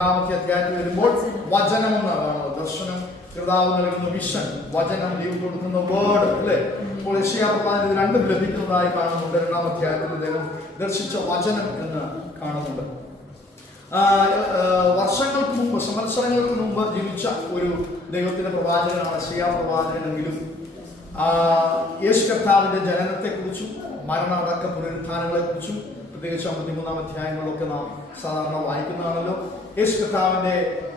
അധ്യായത്തിൽ വരുമ്പോൾ വചനം എന്നാണ് ദർശനം, കർത്താവ് നൽകുന്ന വിഷൻ, വചനം, ദൈവം കൊടുക്കുന്ന വേർഡ് അല്ലേ. ഇപ്പോൾ യെശയ്യാ പ്രവാചകന് രണ്ടും ലഭിക്കുന്നതായി കാണുന്നുണ്ട്. രണ്ടാം അധ്യായത്തിൽ അദ്ദേഹം ദർശിച്ച വചനം എന്ന് കാണുന്നുണ്ട്. വർഷങ്ങൾക്ക് മുമ്പ്, സംവത്സരങ്ങൾക്ക് മുമ്പ് ജീവിച്ച ഒരു ദൈവത്തിന്റെ പ്രവാചകനാണ് യെശയ്യാ പ്രവാചകനെങ്കിലും യേശു കർത്താവിന്റെ ജനനത്തെക്കുറിച്ചും മരണമടക്ക പുനരുത്ഥാനങ്ങളെ കുറിച്ചും പ്രത്യേകിച്ച് 53-ാം അധ്യായങ്ങളിലൊക്കെ നാം സാധാരണ വായിക്കുന്നതാണല്ലോ. യേശു കർത്താവിന്റെ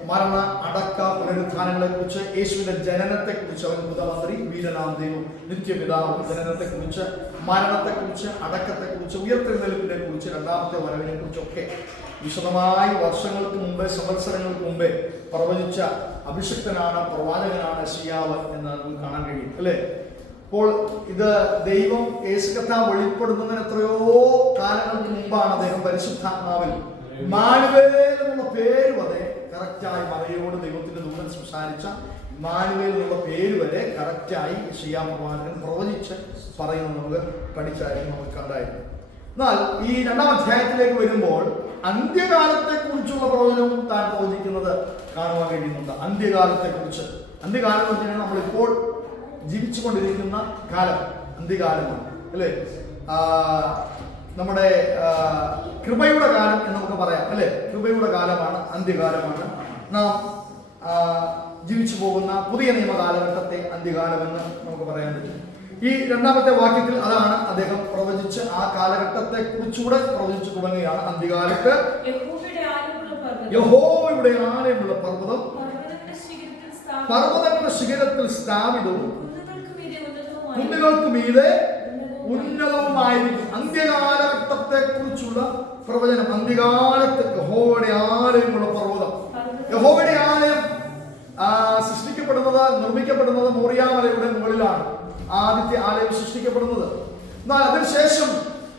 മരണ അടക്ക പുനരുത്ഥാനങ്ങളെ കുറിച്ച്, യേശുവിന്റെ ജനനത്തെ കുറിച്ച്, അവൻ പുതമന്ത്രി, വീരനാം ദൈവം, നിത്യപിതാവ്, ജനനത്തെ കുറിച്ച്, മരണത്തെ കുറിച്ച്, അടക്കത്തെ കുറിച്ച്, ഉയർത്തെഴുന്നേൽപ്പിനെ കുറിച്ച്, രണ്ടാമത്തെ വരവിനെ കുറിച്ചൊക്കെ വിശദമായി വർഷങ്ങൾക്ക് മുമ്പേ, സംവത്സരങ്ങൾക്ക് മുമ്പേ പ്രവചിച്ച അഭിഷിക്തനാണ്, പ്രവാചകനാണ് യെശയ്യാവ് എന്ന് നമുക്ക് കാണാൻ കഴിയും അല്ലേ. അപ്പോൾ ഇത് ദൈവം യേശു കർത്താവ് വെളിപ്പെടുന്നതിന് എത്രയോ കാലങ്ങൾക്ക് മുമ്പാണ് അദ്ദേഹം പരിശുദ്ധാത്മാവിൽ ഇമ്മാനുവേൽ എന്നുള്ള പേര് വരെ കറക്റ്റായി മറിയോട് ദൈവത്തിന്റെ ദൂതൻ സംസാരിച്ച ഇമ്മാനുവേൽ എന്നുള്ള പേര് വരെ കറക്റ്റായി യെശയ്യാ പ്രവാചകൻ പ്രവചിച്ച് പറയുന്നത് നമുക്ക് പഠിച്ചായിരുന്നു, നമുക്ക് കണ്ടായിരുന്നു. എന്നാൽ ഈ രണ്ടാം അധ്യായത്തിലേക്ക് വരുമ്പോൾ അന്ത്യകാലത്തെ കുറിച്ചുള്ള പ്രവചനവും താൻ പ്രവചിക്കുന്നത് കാണുവാൻ കഴിയുന്നുണ്ട്. അന്ത്യകാലത്തെ കുറിച്ച്, അന്ത്യകാലം എന്ന് വെച്ചാൽ നമ്മളിപ്പോൾ ജീവിച്ചുകൊണ്ടിരിക്കുന്ന കാലം അന്ത്യകാലമാണ് അല്ലേ. നമ്മുടെ കൃപയുടെ കാലം എന്ന് നമുക്ക് പറയാം അല്ലെ. കൃപയുടെ കാലമാണ്, അന്ത്യകാലമാണ്. നാം ജീവിച്ചു പോകുന്ന പുതിയ നിയമ കാലഘട്ടത്തെ അന്ത്യകാലമെന്ന് നമുക്ക് പറയാൻ പറ്റും. ഈ രണ്ടാമത്തെ വാക്യത്തിൽ അതാണ് അദ്ദേഹം പ്രവചിച്ച് ആ കാലഘട്ടത്തെ കുറിച്ചുകൂടെ പ്രവചിച്ചു തുടങ്ങുകയാണ്. അന്ത്യകാലത്ത് യഹോവയുടെ ആലയമുള്ള പർവ്വതം പർവ്വതങ്ങളുടെ ശിഖരത്തിൽ സ്ഥാപിതവും കുന്നുകൾക്ക് മീതെ ഉന്നതവുമായിരിക്കും. അന്ത്യകാലഘട്ടത്തെ കുറിച്ചുള്ള പ്രവചനം. അന്ത്യകാലത്ത് യഹോവയുടെ ആലയമുള്ള പർവ്വതം. യഹോവയുടെ ആലയം സൃഷ്ടിക്കപ്പെടുന്നത്, നിർമ്മിക്കപ്പെടുന്നത് മോറിയാമലയുടെ മുകളിലാണ് ആദ്യത്തെ ആലയം സൃഷ്ടിക്കപ്പെടുന്നത്. എന്നാൽ അതിനുശേഷം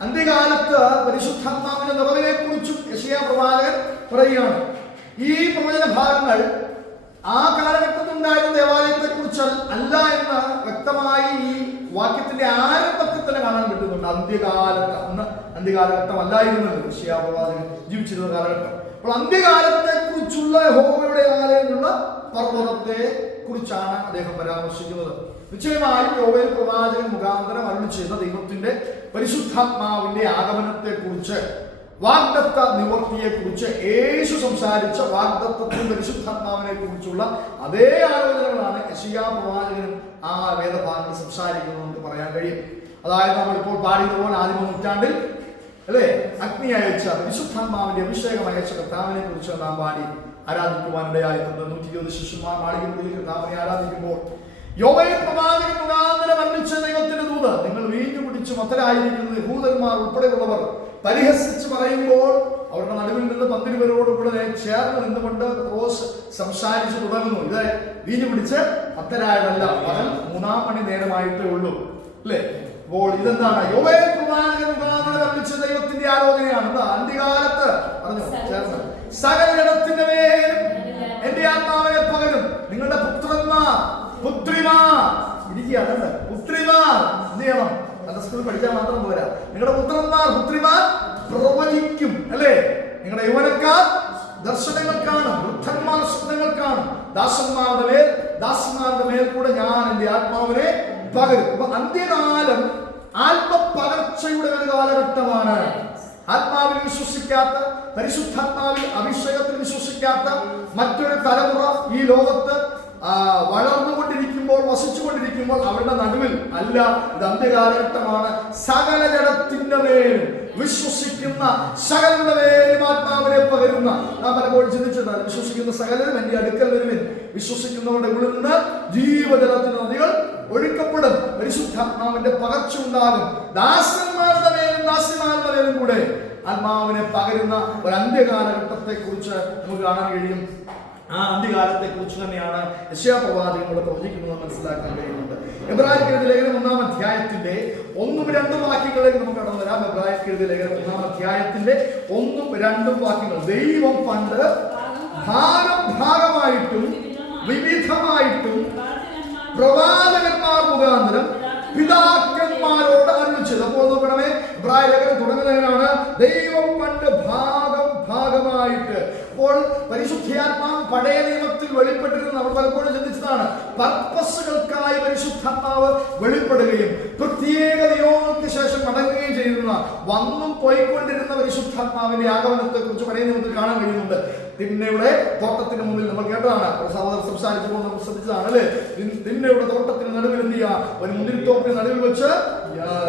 അന്ത്യകാലത്ത് പരിശുദ്ധാത്മാവിന്റെ നിറവിനെ കുറിച്ചും യെശയ്യാ പ്രവാചകൻ പറയുകയാണ്. ഈ പ്രവചന ഭാഗങ്ങൾ ആ കാലഘട്ടത്തിൽ ഉണ്ടായിരുന്ന ദേവാലയത്തെ കുറിച്ച് അല്ല എന്ന് വ്യക്തമായി ഈ വാക്യത്തിന്റെ ആരംഭത്തിൽ തന്നെ കാണാൻ പറ്റുന്നുണ്ട്. അന്ത്യകാലത്ത്, അന്ന് അന്ത്യകാലഘട്ടം അല്ലായിരുന്നത് യെശയ്യാ പ്രവാചകൻ ജീവിച്ചിരുന്ന കാലഘട്ടം. അപ്പോൾ അന്ത്യകാലത്തെ കുറിച്ചുള്ള യഹോവയുടെ ആലയമുള്ള പർവ്വതത്തെ കുറിച്ചാണ് അദ്ദേഹം പരാമർശിക്കുന്നത്. നിശ്ചയമായും യോവേൽ പ്രവാചകൻ മുഖാന്തരം അരുളി ചെയ്ത ദൈവത്തിന്റെ പരിശുദ്ധാത്മാവിന്റെ ആഗമനത്തെ കുറിച്ച്, വാഗ്ദത്ത നിവർത്തിയെ കുറിച്ച്, യേശു സംസാരിച്ച വാഗ്ദത്തത്തിൽ പരിശുദ്ധാത്മാവിനെ കുറിച്ചുള്ള അതേ ആലോചനകളാണ് യെശയ്യാ പ്രവാചകനും ആ വേദഭാഗങ്ങൾ സംസാരിക്കുന്നത് നമുക്ക് പറയാൻ കഴിയും. അതായത് നമ്മളിപ്പോൾ പാടിയതുപോലെ ആദിമ നൂറ്റാണ്ടിൽ അല്ലെ അഗ്നി അയച്ച പരിശുദ്ധാത്മാവിന്റെ അഭിഷേകം അയച്ച കർത്താവിനെ കുറിച്ച് നാം പാടി ആരാധിക്കുവാനിടയായിട്ടുണ്ട്. 120 ശിഷ്യന്മാർ മാളികയിൽ കർത്താവിനെ ആരാധിക്കുമ്പോൾ യോവേൽ പ്രവാചകൻ മുഖാന്തരം അരുളിച്ച ദൈവത്തിന്റെ ദൂത്, നിങ്ങൾ വീഞ്ഞു കുടിച്ച് മത്തരായിരിക്കുന്നത് യഹൂദന്മാർ ഉൾപ്പെടെയുള്ളവർ പരിഹസിച്ച് പറയുമ്പോൾ അവരുടെ നടുവിൽ നിന്ന് 12 പേരോടുകൂടെ ചേർന്ന് നിന്നുകൊണ്ട് പത്രോസ് സംസാരിച്ചു തുടങ്ങുന്നു. ഇത് വീഞ്ഞു പിടിച്ച് മത്തരായതല്ല, പകൽ 3-ാം മണി നേരമായിട്ടേ ഉള്ളൂ അല്ലേ. അപ്പോൾ ഇതെന്താണ്? യോവേൽ പ്രവാചകൻ മുഖാന്തരം അരുളിച്ച ദൈവത്തിന്റെ ആലോചനയാണ്. എന്താ? അന്ത്യകാലത്ത് പറഞ്ഞു ചേർന്ന് സകല ജനത്തിന്റെ മേലും എന്റെ ആത്മാവിനെ പകരും. നിങ്ങളുടെ പുത്രന്മാർ പുത്രിമാർ ഇരിക്കുകയാണ്. പുത്രിമാർ എന്ത് ചെയ്യണം? നല്ല സ്കൂളിൽ പഠിച്ചാൽ മാത്രം പോരാ. നിങ്ങളുടെ പുത്രന്മാർ പുത്രിമാർ പ്രവചിക്കും അല്ലേ. നിങ്ങളുടെ യൗവനക്കാർ ദർശനങ്ങൾ കാണും, വൃദ്ധന്മാർ സ്വപ്നങ്ങൾ കാണും. ദാസന്മാരുടെ മേൽ കൂടെ ഞാൻ എന്റെ ആത്മാവിനെ പകരും. അപ്പൊ അന്ത്യകാലം ആത്മപകർച്ചയുടെ ഒരു കാലഘട്ടമാണ്. ആത്മാവിൽ വിശ്വസിക്കാത്ത, പരിശുദ്ധാത്മാവിൽ അഭിഷേകത്തിൽ വിശ്വസിക്കാത്ത മറ്റൊരു തലമുറ ഈ ലോകത്ത് വളർന്നുകൊണ്ടിരിക്കുമ്പോൾ, വസിച്ചുകൊണ്ടിരിക്കുമ്പോൾ അവരുടെ നടുവിൽ അല്ല. ഇത് അന്ത്യകാലഘട്ടമാണ്. സകല ജഡത്തിന്റെ മേലും വിശ്വസിക്കുന്ന സകലരുടെ മേലും ആത്മാവിനെ പകരുന്ന, നാം പലപ്പോഴും ചിന്തിച്ചത് വിശ്വസിക്കുന്ന സകലരും എന്റെ അടുക്കൽ വരുവിൻ, വിശ്വസിക്കുന്നവരുടെ ഉള്ളിൽ നിന്ന് ജീവജലത്തിന്റെ നദികൾ ഒഴുക്കപ്പെടും. പരിശുദ്ധാത്മാവിന്റെ പകർച്ച ഉണ്ടാകും. ദാസന്മാരുടെ മേലും ദാസിമാരുടെ മേലും കൂടെ ആത്മാവിനെ പകരുന്ന ഒരു അന്ത്യകാലഘട്ടത്തെ കുറിച്ച് നമുക്ക് കാണാൻ കഴിയും. ആ അന്ത്യകാലത്തെ കുറിച്ച് തന്നെയാണ് യെശയ്യാ പ്രവാചകനോട് പ്രവചിക്കുന്നത് മനസ്സിലാക്കാൻ കഴിയുന്നുണ്ട്. എബ്രായർക്കെഴുതിയ ലേഖനം 1-ാം അധ്യായത്തിന്റെ 1-2 വാക്യങ്ങളിലേക്ക് നമുക്ക് കടന്നു വരാം. എബ്രായർക്കെഴുതിയ ലേഖനം 1-ാം അധ്യായത്തിന്റെ 1-2 വാക്യങ്ങൾ. ദൈവം പണ്ട് ഭാഗമായിട്ടും വിവിധമായിട്ടും പ്രവാചകന്മാർ മുഖാന്തരം പിതാക്കന്മാരോട് അരുളിച്ചത്. അപ്പോൾ നോക്കണമേ, എബ്രായ ലേഖനം തുടങ്ങുന്നതിനാണ് ദൈവം പണ്ട് ഭാഗമായിട്ട് അപ്പോൾ പരിശുദ്ധാത്മാവ് പഴയ നിയമത്തിൽ വെളിപ്പെട്ടിരുന്നത് നമ്മൾ പലപ്പോഴും ചിന്തിച്ചതാണ്. പർപ്പസുകൾക്കായി പരിശുദ്ധാത്മാവ് വെളിപ്പെടുകയും പ്രത്യേക നിയോഗങ്ങൾക്ക് ശേഷം മടങ്ങുകയും ചെയ്യുന്ന വന്നും പോയിക്കൊണ്ടിരുന്ന പരിശുദ്ധാത്മാവിന്റെ ആഗമനത്തെ കുറിച്ച് പഴയ നിയമത്തിൽ കാണാൻ കഴിയുന്നുണ്ട്. തിന്നയുടെ തോട്ടത്തിന് മുമ്പിൽ നമ്മൾ കേട്ടതാണ്, സഹോദരൻ സംസാരിച്ചപ്പോൾ നമ്മൾ ശ്രദ്ധിച്ചതാണ് അല്ലെ. തിന്നയുടെ തോട്ടത്തിന് നടുവിൽ എന്ത് ചെയ്യുക, ഒരു മുന്തിരിത്തോപ്പിന് നടുവിൽ വെച്ച്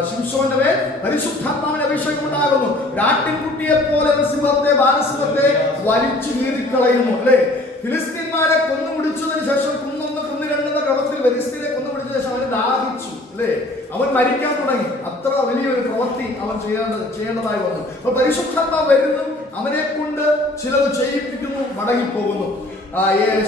ശിംശോന്റെ മേൽ പരിശുദ്ധാത്മാവിന്റെ അഭിഷേകം ഉണ്ടാകുന്നു. ആട്ടിൻകുട്ടിയെ പോലെ സിംഹത്തെ ബാലസിംഹത്തെ വലിച്ചു കീറിക്കളയുന്നു അല്ലെ. ഫിലിസ്തീന്മാരെ കൊന്നുപിടിച്ചതിന് ശേഷം കുന്നൊന്ന് കുന്നിരണ്ടെന്ന ക്രമത്തിൽ ഫിലിസ്തീനെ കൊന്നുപിടിച്ച ശേഷം അവന് ദാഹിച്ചു അല്ലെ. അവൻ മരിക്കാൻ തുടങ്ങി. അത്ര വലിയൊരു പ്രവൃത്തി അവൻ ചെയ്യേണ്ടതായി വന്നു. അപ്പൊ പരിശുദ്ധാത്മാവ് വരുന്നു, അവനെ കൊണ്ട് ചിലത് ചെയ്യിപ്പിക്കുന്നു, മടങ്ങിപ്പോകുന്നു.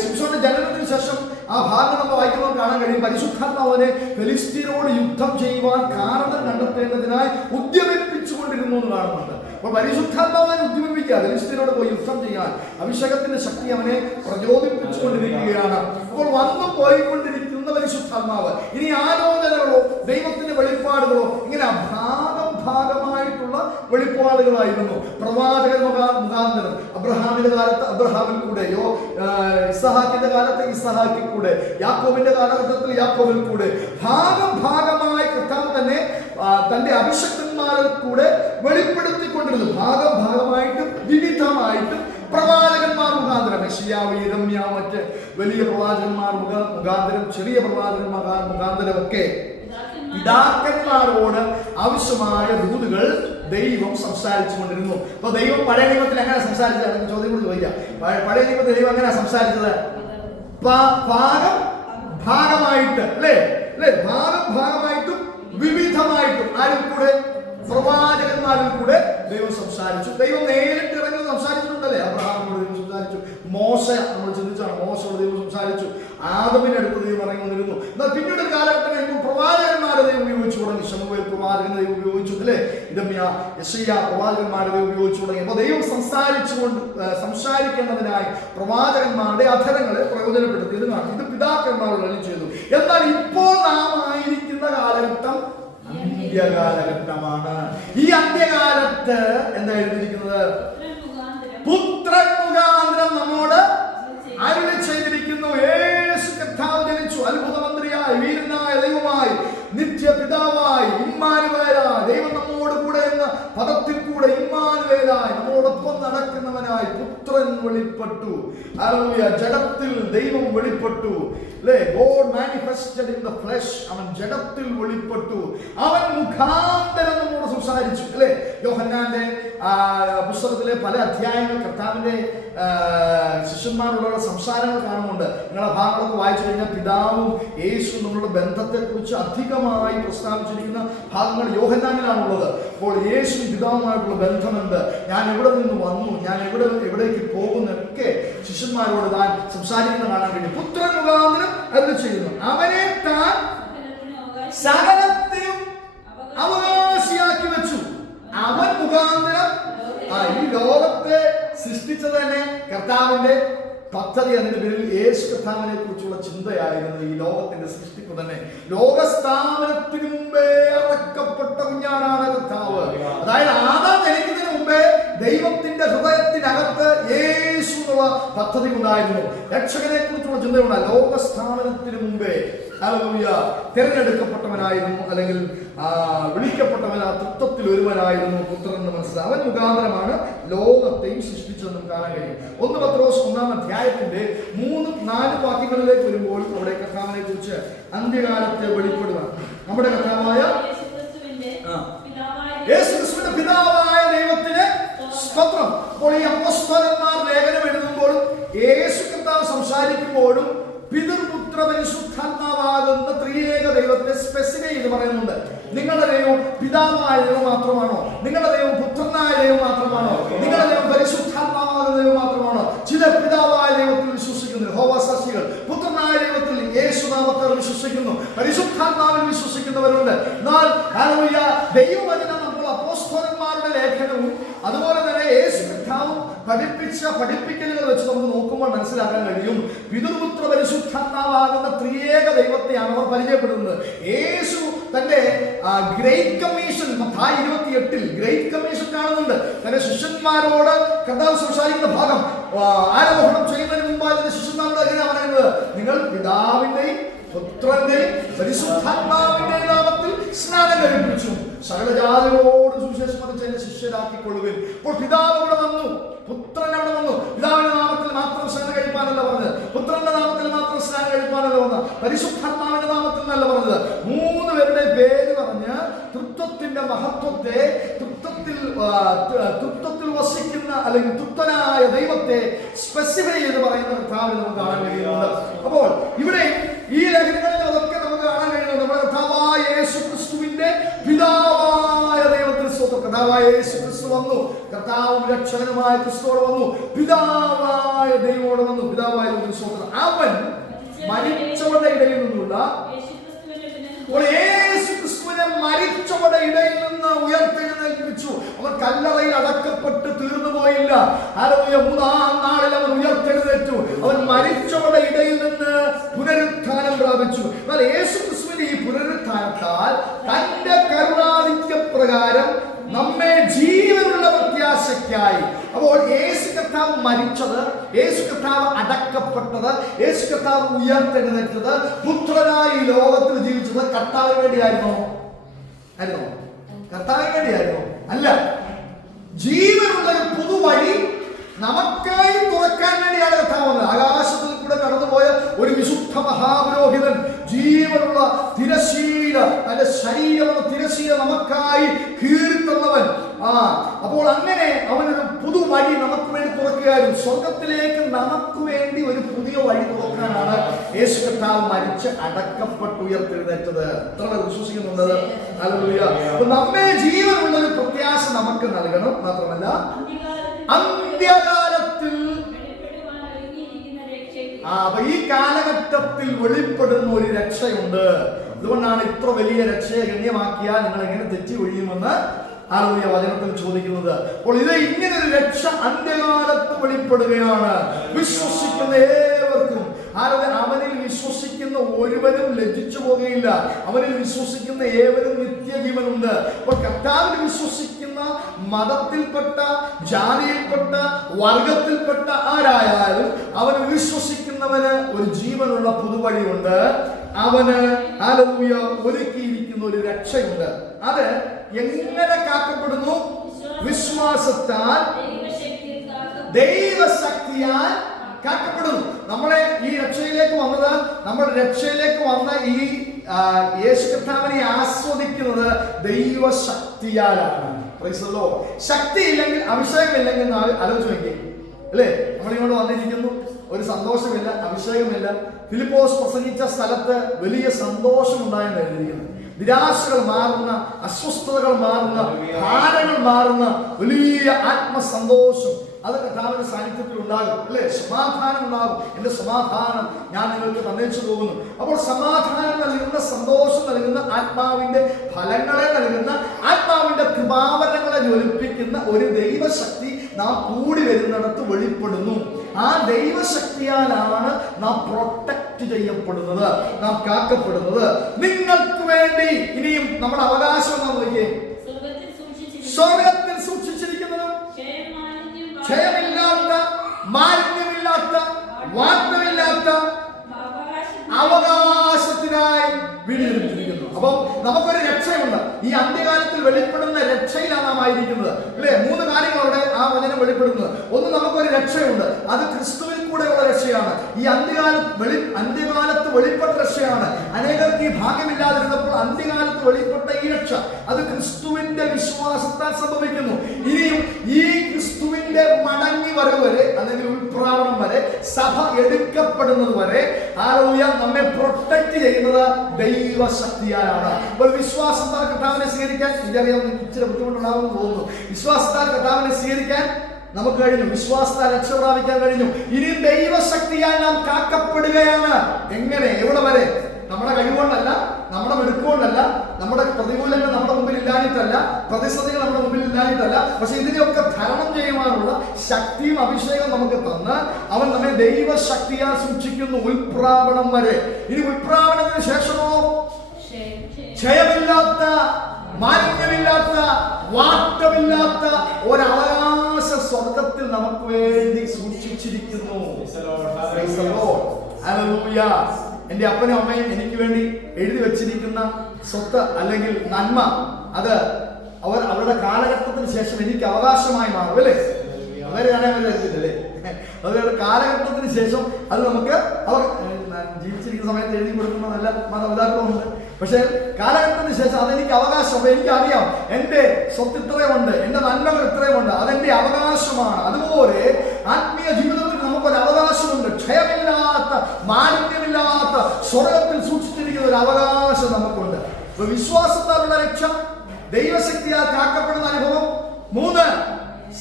ശിംശോന്റെ ജനനത്തിന് ശേഷം ആ ഭാഗം നമ്മൾ വായിക്കുമ്പോൾ കാണാൻ കഴിയും. പരിശുദ്ധാത്മാവിനെ ഫെലിസ്തീനോട് യുദ്ധം ചെയ്യുവാൻ കാരണം കണ്ടെത്തേണ്ടതിനായി ഉദ്യമിപ്പിച്ചുകൊണ്ടിരുന്നു എന്ന് കാണുന്നുണ്ട്. അപ്പോൾ പരിശുദ്ധാത്മാവിനെ ഉദ്യമിപ്പിക്കുക, ഫെലിസ്തീനോട് പോയി യുദ്ധം ചെയ്യാൻ അഭിഷേകത്തിന്റെ ശക്തി അവനെ പ്രചോദിപ്പിച്ചുകൊണ്ടിരിക്കുകയാണ്. അപ്പോൾ വന്നു പോയിക്കൊണ്ടിരിക്കുന്ന പരിശുദ്ധാത്മാവ് ഇനി ആലോചനകളോ ദൈവത്തിന്റെ വെളിപ്പാടുകളോ ഇങ്ങനെ ഭാഗമായിട്ടുള്ള വെളിപ്പാടുകളായിരുന്നു. പ്രവാചകൻ മുഖാന്തരം അബ്രഹാമിന്റെ കാലത്ത് അബ്രഹാമിൽ കൂടെയോ, ഇസഹാക്കിന്റെ കാലത്ത് ഇസഹാക്കിൽ കൂടെ, യാക്കോബിന്റെ കാലഘട്ടത്തിൽ യാക്കോബിൽ കൂടെ ഭാഗമായി കർത്താവ് തന്നെ തന്റെ അഭിഷക്തന്മാരിൽ കൂടെ വെളിപ്പെടുത്തിക്കൊണ്ടിരുന്നു. ഭാഗമായിട്ടും വിവിധമായിട്ടും പ്രവാചകന്മാർ മുഖാന്തരം, യെശയ്യാവ്, യിരെമ്യാവ്, മറ്റ് വലിയ പ്രവാചകന്മാർ മുഖാന്തരം, ചെറിയ പ്രവാചകന്മാർ മുഖാന്തരം ഒക്കെ പിതാക്കന്മാരോട് ആവശ്യമായ ദൂതുകൾ ദൈവം സംസാരിച്ചു കൊണ്ടിരുന്നു. അപ്പൊ ദൈവം പഴയ നിയമത്തിൽ എങ്ങനെ സംസാരിച്ചത്? ചോദ്യം കൂടി ചോദിക്കാം. പഴയ നിയമത്തിൽ ദൈവം എങ്ങനെ സംസാരിച്ചത്? ഭാഗമായിട്ട് അല്ലേ, ഭാഗമായിട്ടും വിവിധമായിട്ടും ആരും കൂടെ, പ്രവാചകന്മാരിൽ കൂടെ ദൈവം സംസാരിച്ചു. ദൈവം നേരിട്ട് ഇറങ്ങി സംസാരിച്ചിട്ടുണ്ടല്ലേ. അബ്രഹാമിനോട് ദൈവം സംസാരിച്ചു. മോശ നമ്മൾ ചിന്തിച്ചാണ്, മോശയോട് ദൈവം സംസാരിച്ചു. ആദമിന്റെ അടുത്ത് ദൈവം ഇറങ്ങി വന്നിരുന്നു. എന്നാൽ പിന്നീട് ഒരു കാലഘട്ടം കഴിയുമ്പോൾ പ്രവാചകന്മാരെ ദൈവം ഉപയോഗിച്ചു തുടങ്ങി. ശമൂവേൽ പ്രവാചകനെ ദൈവം ഉപയോഗിച്ചു അല്ലേ. യിരെമ്യാവ്, യെശയ്യാ പ്രവാചകന്മാരെ ദൈവം ഉപയോഗിച്ചു തുടങ്ങി. അപ്പോൾ ദൈവം സംസാരിക്കേണ്ടതിനായി പ്രവാചകന്മാരുടെ അധരങ്ങളെ പ്രയോജനപ്പെടുത്തിയത് കാണും. ഇത് പിതാക്കന്മാരോട് അരുളി ചെയ്തു. എന്നാൽ ഇപ്പോൾ നാം ആയിരിക്കുന്ന കാലഘട്ടം അന്ത്യകാലഘട്ടമാണ്. ഈ അന്ത്യകാലത്ത് എന്താ എഴുതിയിരിക്കുന്നത്? പുത്രൻ മുഖാന്തരം നമ്മോട് അരുളി ചെയ്തിരിക്കുന്നു. യേശു കർത്താവ് ജനിച്ചു, അത്ഭുതമന്ത്രിയായി, വീരനായ ദൈവമായി, നിത്യപിതാവായി, ഇമ്മാനുവേലായി, ദൈവം നമ്മോട് കൂടെ എന്ന പദത്തിൽ കൂടെ ഇമ്മാനുവേലായി നമ്മോടൊപ്പം നടക്കുന്നവനായി പുത്രൻ വെളിപ്പെട്ടു. ഹല്ലേലൂയ. ജഡത്തിൽ ദൈവം വെളിപ്പെട്ടു അല്ലേ. God manifested in the flesh. അവൻ ജഡത്തിൽ വെളിപ്പെട്ടു. അവൻ മുഖാന്തരം നമ്മോട് സംസാരിച്ചു അല്ലേ. യോഹന്നാന്റെ പുസ്തകത്തിലെ പല അധ്യായങ്ങൾ കർത്താവിന്റെ ശിഷ്യന്മാരോടുള്ള സംസാരങ്ങൾ കാണുന്നുണ്ട്. നിങ്ങളെ ഭാഗങ്ങളൊക്കെ വായിച്ചു കഴിഞ്ഞാൽ പിതാവും യേശുവും നമ്മളുടെ ബന്ധത്തെ കുറിച്ച് അധികമായി പ്രസ്താവിച്ചിരിക്കുന്ന ഭാഗങ്ങൾ യോഹന്നാനിലാണുള്ളത്. അപ്പോൾ യേശു പിതാവുമായിട്ടുള്ള ബന്ധമുണ്ട്. ഞാൻ എവിടെ നിന്ന് വന്നു, ഞാൻ എവിടേക്ക് പോകുന്നൊക്കെ ശിഷ്യന്മാരോട് താൻ സംസാരിക്കുന്ന കാണാൻ കഴിയും. പുത്രൻ മുഖാന്തരം അരുളി ചെയ്യുന്നു. അവനെ താൻ സകലത്തിനും അവകാശിയാക്കി വെച്ചു. അവൻ മുഖാന്തരം ഈ ലോകത്തെ സൃഷ്ടിച്ചത് തന്നെ കർത്താവിന്റെ പദ്ധതി. അതിന്റെ പേരിൽ യേശു കർത്താവിനെ കുറിച്ചുള്ള ചിന്തയായിരുന്നു ഈ ലോകത്തിന്റെ സൃഷ്ടിപ്പ് തന്നെ. ലോകസ്ഥാപനത്തിന് മുമ്പേ അറക്കപ്പെട്ട കുഞ്ഞാനാണ് കർത്താവ്. അതായത് ആദാം ജനിക്കുന്നതിന് മുമ്പേ ദൈവത്തിന്റെ ഹൃദയത്തിനകത്ത് യേശു എന്നുള്ള പദ്ധതി ഉണ്ടായിരുന്നു. രക്ഷകനെ കുറിച്ചുള്ള ചിന്തയുണ്ടായി. ലോകസ്ഥാപനത്തിന് മുമ്പേ ഹല്ലേലൂയ തിരഞ്ഞെടുക്കപ്പെട്ടവനായിരുന്നു, അല്ലെങ്കിൽ വിളിക്കപ്പെട്ടവനാ തൃത്വത്തിൽ ഒരുവനായിരുന്നു പുത്രൻ എന്ന് മനസ്സിലായി. അവൻ മുഖാന്തരമാണ് ലോകത്തെയും സൃഷ്ടിച്ചതെന്നും കാണാൻ കഴിയും. 1 പത്രോസ് 1-ാം അധ്യായത്തിന്റെ 3-4 വാക്യങ്ങളിലേക്ക് വരുമ്പോൾ അവിടെ കർത്താവിനെ കുറിച്ച് അന്ത്യകാലത്തെ വെളിപ്പെടുവാൻ നമ്മുടെ കർത്താവായ യേശുക്രിസ്തുവിന്റെ പിതാവായ ദൈവത്തിന് സ്തോത്രം. അപ്പോൾ ഈ അപ്പോസ്തലന്മാർ ലേഖനം എഴുതുമ്പോഴും യേശു കർത്താവ് സംസാരിക്കുമ്പോഴും പിതൃപുത്ര പരിശുദ്ധാത്മാവാകുന്ന ത്രിയേക ദൈവത്തെ സ്പെസിഫൈ ചെയ്ത് പറയുന്നുണ്ട്. നിങ്ങളുടെ ദൈവം പിതാവായ ദൈവം മാത്രമാണോ? നിങ്ങളുടെ ദൈവം പുത്രനായ ദൈവം മാത്രമാണോ? നിങ്ങളുടെ ദൈവം പരിശുദ്ധാത്മാവാകുന്ന ദൈവം മാത്രമാണോ? ചിലർ പിതാവായ ദൈവത്തിൽ വിശ്വസിക്കുന്നു, ഹോവാസാക്ഷികൾ. പുത്രനായ ദൈവത്തിൽ യേശുനാമത്തിൽ വിശ്വസിക്കുന്നു, പരിശുദ്ധാത്മാവിൽ വിശ്വസിക്കുന്നവരുണ്ട്. എന്നാൽ ഹല്ലേലൂയ, ദൈവവചനം നമ്മൾ അപ്പോസ്തലന്മാരുടെ ലേഖനവും അതുപോലെ തന്നെ യേശു കർത്താവും പഠിപ്പിച്ച പഠിപ്പിക്കലുകൾ വെച്ച് നമുക്ക് നോക്കുമ്പോൾ മനസ്സിലാക്കാൻ കഴിയും. പിതൃപുത്ര പരിശുദ്ധാത്മാവാകുന്ന ത്രിയേക ദൈവത്തെയാണ് അവർ പരിചയപ്പെടുന്നത്. യേശു തന്റെ ഗ്രേറ്റ് കമ്മീഷൻ 28 ഗ്രേറ്റ് കമ്മീഷൻ കാണുന്നുണ്ട്. തന്റെ ശിഷ്യന്മാരോട് കർത്താവ് സംസാരിക്കുന്ന ഭാഗം ആരോഹണം ചെയ്യുന്നതിന് മുമ്പ് അതിന്റെ ശിഷ്യന്മാരോട് എങ്ങനെയാണ് പറയുന്നത്? നിങ്ങൾ പിതാവിന്റെയും പുത്രന്റെയും പരിശുദ്ധാത്മാവിന്റെയും നാമത്തിൽ സ്നാനം കഴിപ്പിച്ചു, സകല ജാതികളോട് സുവിശേഷം അറിയിച്ച് എന്നെ ശിഷ്യരാക്കിക്കൊള്ളുവിൻ. അപ്പോൾ പിതാവ് ഇവിടെ വന്നു, പുത്രൻ അവിടെ വന്നു. പിതാവിന്റെ നാമത്തിൽ മാത്രം സ്നാനം കഴിപ്പാനല്ല പറഞ്ഞത്, പുത്രന്റെ നാമത്തിൽ മാത്രം സ്നാനം കഴിപ്പാനല്ല പറഞ്ഞത്, പരിശുദ്ധാത്മാവിന്റെ നാമത്തിൽ എന്നല്ല പറഞ്ഞത്. 3 പേരുടെ പേര് പറഞ്ഞ് തൃത്വത്തിന്റെ മഹത്വത്തെ, തൃത്വത്തിൽ വസിക്കുന്ന അല്ലെങ്കിൽ തൃപ്തനായ ദൈവത്തെ സ്പെസിഫൈ ചെയ്ത് പറയുന്ന കർത്താവിനെ നമുക്ക് കാണാൻ കഴിയുന്നുണ്ട്. അപ്പോൾ ഇവിടെ ഈ ലേഖനങ്ങളിൽ അതൊക്കെ നമുക്ക് കാണാൻ കഴിയുന്നത് നമ്മുടെ കർത്താവായ യേശു ക്രിസ്തുവിന്റെ പിതാവായ ദൈവത്തിൽ സ്വന്തം. കർത്താവായ യേശു ക്രിസ്തു വന്നു, കർത്താവും രക്ഷകനുമായ ക്രിസ്തുവോട് വന്നു, പിതാവായ ദൈവോട് വന്നു, പിതാവായ സ്വന്തം. അവൻ മരിച്ചവരുടെ ഇടയിൽ നിന്നുള്ള യേശു ക്രിസ്തുവിനെ മരിച്ചവരുടെ ഇടയിൽ നിന്ന് ഉയർത്തെഴുന്നേൽപ്പിച്ചു. അവൻ കല്ലറയിൽ അടക്കപ്പെട്ട് തീർന്നു പോയില്ല. ഹല്ലേലൂയ. 3-ാം നാളിൽ അവൻ ഉയർത്തെഴുന്നേറ്റു. അവൻ മരിച്ചവരുടെ ഇടയിൽ നിന്ന് പുനരുത്ഥാനം പ്രാപിച്ചു. എന്നാൽ യേശു ക്രിസ്തുവിന്റെ ഈ പുനരുത്ഥാനത്താൽ തന്റെ കരുണാധിക്യ പ്രകാരം നമ്മെ ജീവനുള്ള പ്രത്യാശയ്ക്കായി. അപ്പോൾ യേശു കർത്താവ് മരിച്ചത്, യേശു കർത്താവ് അടക്കപ്പെട്ടത്, യേശു കർത്താവ് ഉയർത്തെഴുന്നേറ്റത്, പുത്രനായി ലോകത്തിൽ ജീവിച്ചത് കർത്താവിന് വേണ്ടിയായിരുന്നോ? കർത്താവിന് വേണ്ടിയായിരുന്നോ? അല്ല. ജീവനുള്ള ഒരു പുതുവഴി നമുക്കായി തുറക്കാൻ വേണ്ടിയാണ് കർത്താവ് വന്നത്. ആകാശത്തിൽ കൂടെ കടന്നുപോയ ഒരു വിശുദ്ധ മഹാപുരോഹിതൻ, ജീവനുള്ള തിരശീല, തന്റെ ശരീരം തിരശീല നമുക്കായി കീഴ്ത്തന്നവൻ. അപ്പോൾ അങ്ങനെ അവനൊരു പുതുവഴി നമുക്ക് വേണ്ടി തുറക്കുകയായിരുന്നു. സ്വർഗത്തിലേക്ക് നമുക്ക് വേണ്ടി ഒരു പുതിയ വഴി തുറക്കാനാണ് യേശു കർത്താവ് മരിച്ച് അടക്കപ്പെട്ട് ഉയർത്തെഴുന്നേറ്റത്. എത്ര പേർ വിശ്വസിക്കുന്നുണ്ട്? ഹല്ലേലൂയ. അപ്പോൾ നമ്മെ ജീവനുള്ള ഒരു പ്രത്യാശ നമുക്ക് നൽകണം. മാത്രമല്ല അന്ത്യകാലത്തിൽ അപ്പൊ ഈ കാലഘട്ടത്തിൽ വെളിപ്പെടുന്ന ഒരു രക്ഷയുണ്ട്. അതുകൊണ്ടാണ് ഇത്ര വലിയ രക്ഷയെ ഗണ്യമാക്കിയാൽ നിങ്ങൾ എങ്ങനെ തെറ്റി ഒഴിയുമെന്ന് ഹല്ലേലൂയ വചനത്തിൽ ചോദിക്കുന്നത്. അപ്പോൾ ഇത് ഇങ്ങനെ ഒരു രക്ഷ അന്ത്യകാലത്ത് വെളിപ്പെടുകയാണ്. വിശ്വസിക്കുന്ന ഏവർക്കും, അവനിൽ വിശ്വസിക്കുന്ന ഒരുവനും ലജ്ജിച്ചു പോകുകയില്ല. അവനിൽ വിശ്വസിക്കുന്ന ഏവരും നിത്യജീവനുണ്ട്. അപ്പോൾ കർത്താവിൽ വിശ്വസിക്കുന്ന മതത്തിൽപ്പെട്ട, ജാതിയിൽപ്പെട്ട, വർഗത്തിൽപ്പെട്ട ആരായാലും അവന് വിശ്വസിക്കുന്നവന് ഒരു ജീവനുള്ള പുതുവഴിയുണ്ട്. അവന് ഹല്ലേലൂയ ഒരുക്കിയിരിക്കുന്ന ഒരു രക്ഷയുണ്ട്. അത് എങ്ങനെ കാക്കപ്പെടുന്നു? വിശ്വാസത്താൽ, ദൈവശക്തിയാൽ കാക്കപ്പെടുന്നു. നമ്മളെ ഈ രക്ഷയിലേക്ക് വന്നത്, നമ്മുടെ രക്ഷയിലേക്ക് വന്ന ഈ യേശു കർത്താവിനെ ആസ്വദിക്കുന്നത് ദൈവശക്തിയാലാണ്. ശക്തി ഇല്ലെങ്കിൽ, അഭിഷേകമില്ലെങ്കിൽ ആലോചിച്ച് നോക്കി അല്ലേ? നമ്മളിങ്ങോട്ട് വന്നിരിക്കുന്നു, ഒരു സന്തോഷമില്ല, അഭിഷേകമില്ല. ഫിലിപ്പോസ് പ്രസംഗിച്ച സ്ഥലത്ത് വലിയ സന്തോഷം ഉണ്ടായെന്ന് എഴുതിയിരിക്കുന്നു. നിരാശകൾ മാറുന്ന, അസ്വസ്ഥതകൾ മാറുന്ന, ഭാരങ്ങൾ മാറുന്ന വലിയ ആത്മസന്തോഷം അത് കർത്താവിന്റെ സാന്നിധ്യത്തിൽ ഉണ്ടാകും അല്ലേ? സമാധാനം ഉണ്ടാകും. എന്റെ സമാധാനം ഞാൻ നിങ്ങൾക്ക് തന്നേച്ചു പോകുന്നു. അപ്പോൾ സമാധാനം നൽകുന്ന, സന്തോഷം നൽകുന്ന, ആത്മാവിന്റെ ഫലങ്ങളെ നൽകുന്ന, ആത്മാവിന്റെ കൃപാവരങ്ങളെ ജ്വലിപ്പിക്കുന്ന ഒരു ദൈവശക്തി നാം കൂടി വരുന്നിടത്ത് വെളിപ്പെടുന്നു. ആ ദൈവശക്തിയാലാണ് നാം പ്രൊട്ടക്ട് ചെയ്യപ്പെടുന്നത്, നാം കാക്കപ്പെടുന്നത്. നിങ്ങൾക്ക് വേണ്ടി ഇനിയും നമ്മുടെ അവകാശം എന്താണെന്ന് നോക്കിയേ, സ്വർഗത്തിൽ സൂക്ഷിച്ചിരിക്കുന്നതും ക്ഷയമില്ലാത്ത, മാലിന്യമില്ലാത്ത, വാട്ടമില്ലാത്ത അവകാശത്തിനായി വീടുപിടിച്ചിരിക്കുന്നു. അപ്പം നമുക്കൊരു രക്ഷയുണ്ട്. ഈ അന്ത്യകാലത്തിൽ വെളിപ്പെടുന്ന രക്ഷയിലാണ് നാം ആയിരിക്കുന്നത് അല്ലേ? 3 കാര്യങ്ങൾ അവിടെ ആ വചനം വെളിപ്പെടുന്നത്. ഒന്ന്, നമുക്കൊരു രക്ഷയുണ്ട്. അത് ക്രിസ്തുവിൽ കൂടെയുള്ള രക്ഷയാണ്. ഈ അന്ത്യകാലത്ത് വെളിപ്പെട്ട രക്ഷയാണ്. അനേകർക്ക് ഈ ഭാഗ്യമില്ലാതിരുന്നപ്പോൾ അന്ത്യകാലത്ത് വെളിപ്പെട്ട ഈ രക്ഷ അത് ക്രിസ്തുവിന്റെ വിശ്വാസത്താൽ സംഭവിക്കുന്നു. ഇനിയും ഈ ക്രിസ്തുവിന്റെ മടങ്ങി വരവ് വരെ, അല്ലെങ്കിൽ ഉൾപ്രാവണം വരെ, സഭ എടുക്കപ്പെടുന്നത് വരെ നമ്മെ പ്രൊട്ടക്ട് ചെയ്യുന്നത് ദൈവശക്തിയാലാണ്. അപ്പോൾ വിശ്വാസത്താൽ കർത്താവിനെ സ്വീകരിക്കാൻ, എനിക്കറിയാം ഇച്ചിരി ബുദ്ധിമുട്ടുണ്ടാകുമെന്ന് തോന്നുന്നു, വിശ്വാസത്താൽ കർത്താവിനെ സ്വീകരിക്കാൻ നമുക്ക് കഴിഞ്ഞു. വിശ്വാസത്താൽ രക്ഷ പ്രാപിക്കാൻ കഴിഞ്ഞു. ഇനിയും ദൈവശക്തിയാൽ നാം കാക്കപ്പെടുകയാണ്. എങ്ങനെ? എവിടെ വരെ? നമ്മുടെ കഴിവുകൊണ്ടല്ല, നമ്മുടെ മെടുക്കുകൊണ്ടല്ല, നമ്മുടെ പ്രതികൂലങ്ങൾ നമ്മുടെ മുമ്പിൽ ഇല്ലാഞ്ഞിട്ടല്ല, പ്രതിസന്ധികൾ നമ്മുടെ മുമ്പിൽ ഇല്ലാഞ്ഞിട്ടല്ല. പക്ഷെ ഇതിനെയൊക്കെ തരണം ചെയ്യുവാനുള്ള ശക്തിയും അഭിഷേകം നമുക്ക് തന്ന് അവൻ നമ്മെ ദൈവശക്തിയാൽ സൂക്ഷിക്കുന്നു ഉൾപ്രാവണം വരെ. ഇനി ഉൾപ്രാവണത്തിന് ശേഷമോ ക്ഷയമില്ലാത്ത, മാലിന്യമില്ലാത്ത, വാട്ടമില്ലാത്ത ഒരവകാശ സ്വർഗത്തിൽ നമുക്ക് വേണ്ടി സൂക്ഷിച്ചിരിക്കുന്നു. എന്റെ അപ്പനും അമ്മയും എനിക്ക് വേണ്ടി എഴുതി വെച്ചിരിക്കുന്ന സ്വത്ത് അല്ലെങ്കിൽ നന്മ, അത് അവരുടെ കാലഘട്ടത്തിന് ശേഷം എനിക്ക് അവകാശമായി മാറും അല്ലേ? അവരെ കാണാൻ അവരുടെ കാലഘട്ടത്തിന് ശേഷം അത് നമുക്ക് അവർ ജീവിച്ചിരിക്കുന്ന സമയത്ത് എഴുതി കൊടുക്കുന്ന നല്ല മാതാപിതാക്കളുണ്ട്. പക്ഷെ കാലഘട്ടത്തിന് ശേഷം അതെനിക്ക് അവകാശം, എനിക്കറിയാം എൻ്റെ സ്വത്ത് ഇത്രയുമുണ്ട്, എൻ്റെ നന്മകൾ ഇത്രയുമുണ്ട്, അതെന്റെ അവകാശമാണ്. അതുപോലെ ആത്മീയ ജീവിതത്തിൽ നമുക്കൊരു അവകാശമുണ്ട്. ക്ഷയമില്ലാത്ത, മാലിന്യമില്ലാത്ത സ്വർഗത്തിൽ സൂക്ഷിച്ചിരിക്കുന്ന ഒരു അവകാശം നമുക്കുണ്ട്. വിശ്വാസത്താലുള്ള രക്ഷ, ദൈവശക്തിയാൽ കാക്കപ്പെടുന്ന അനുഭവം. 3,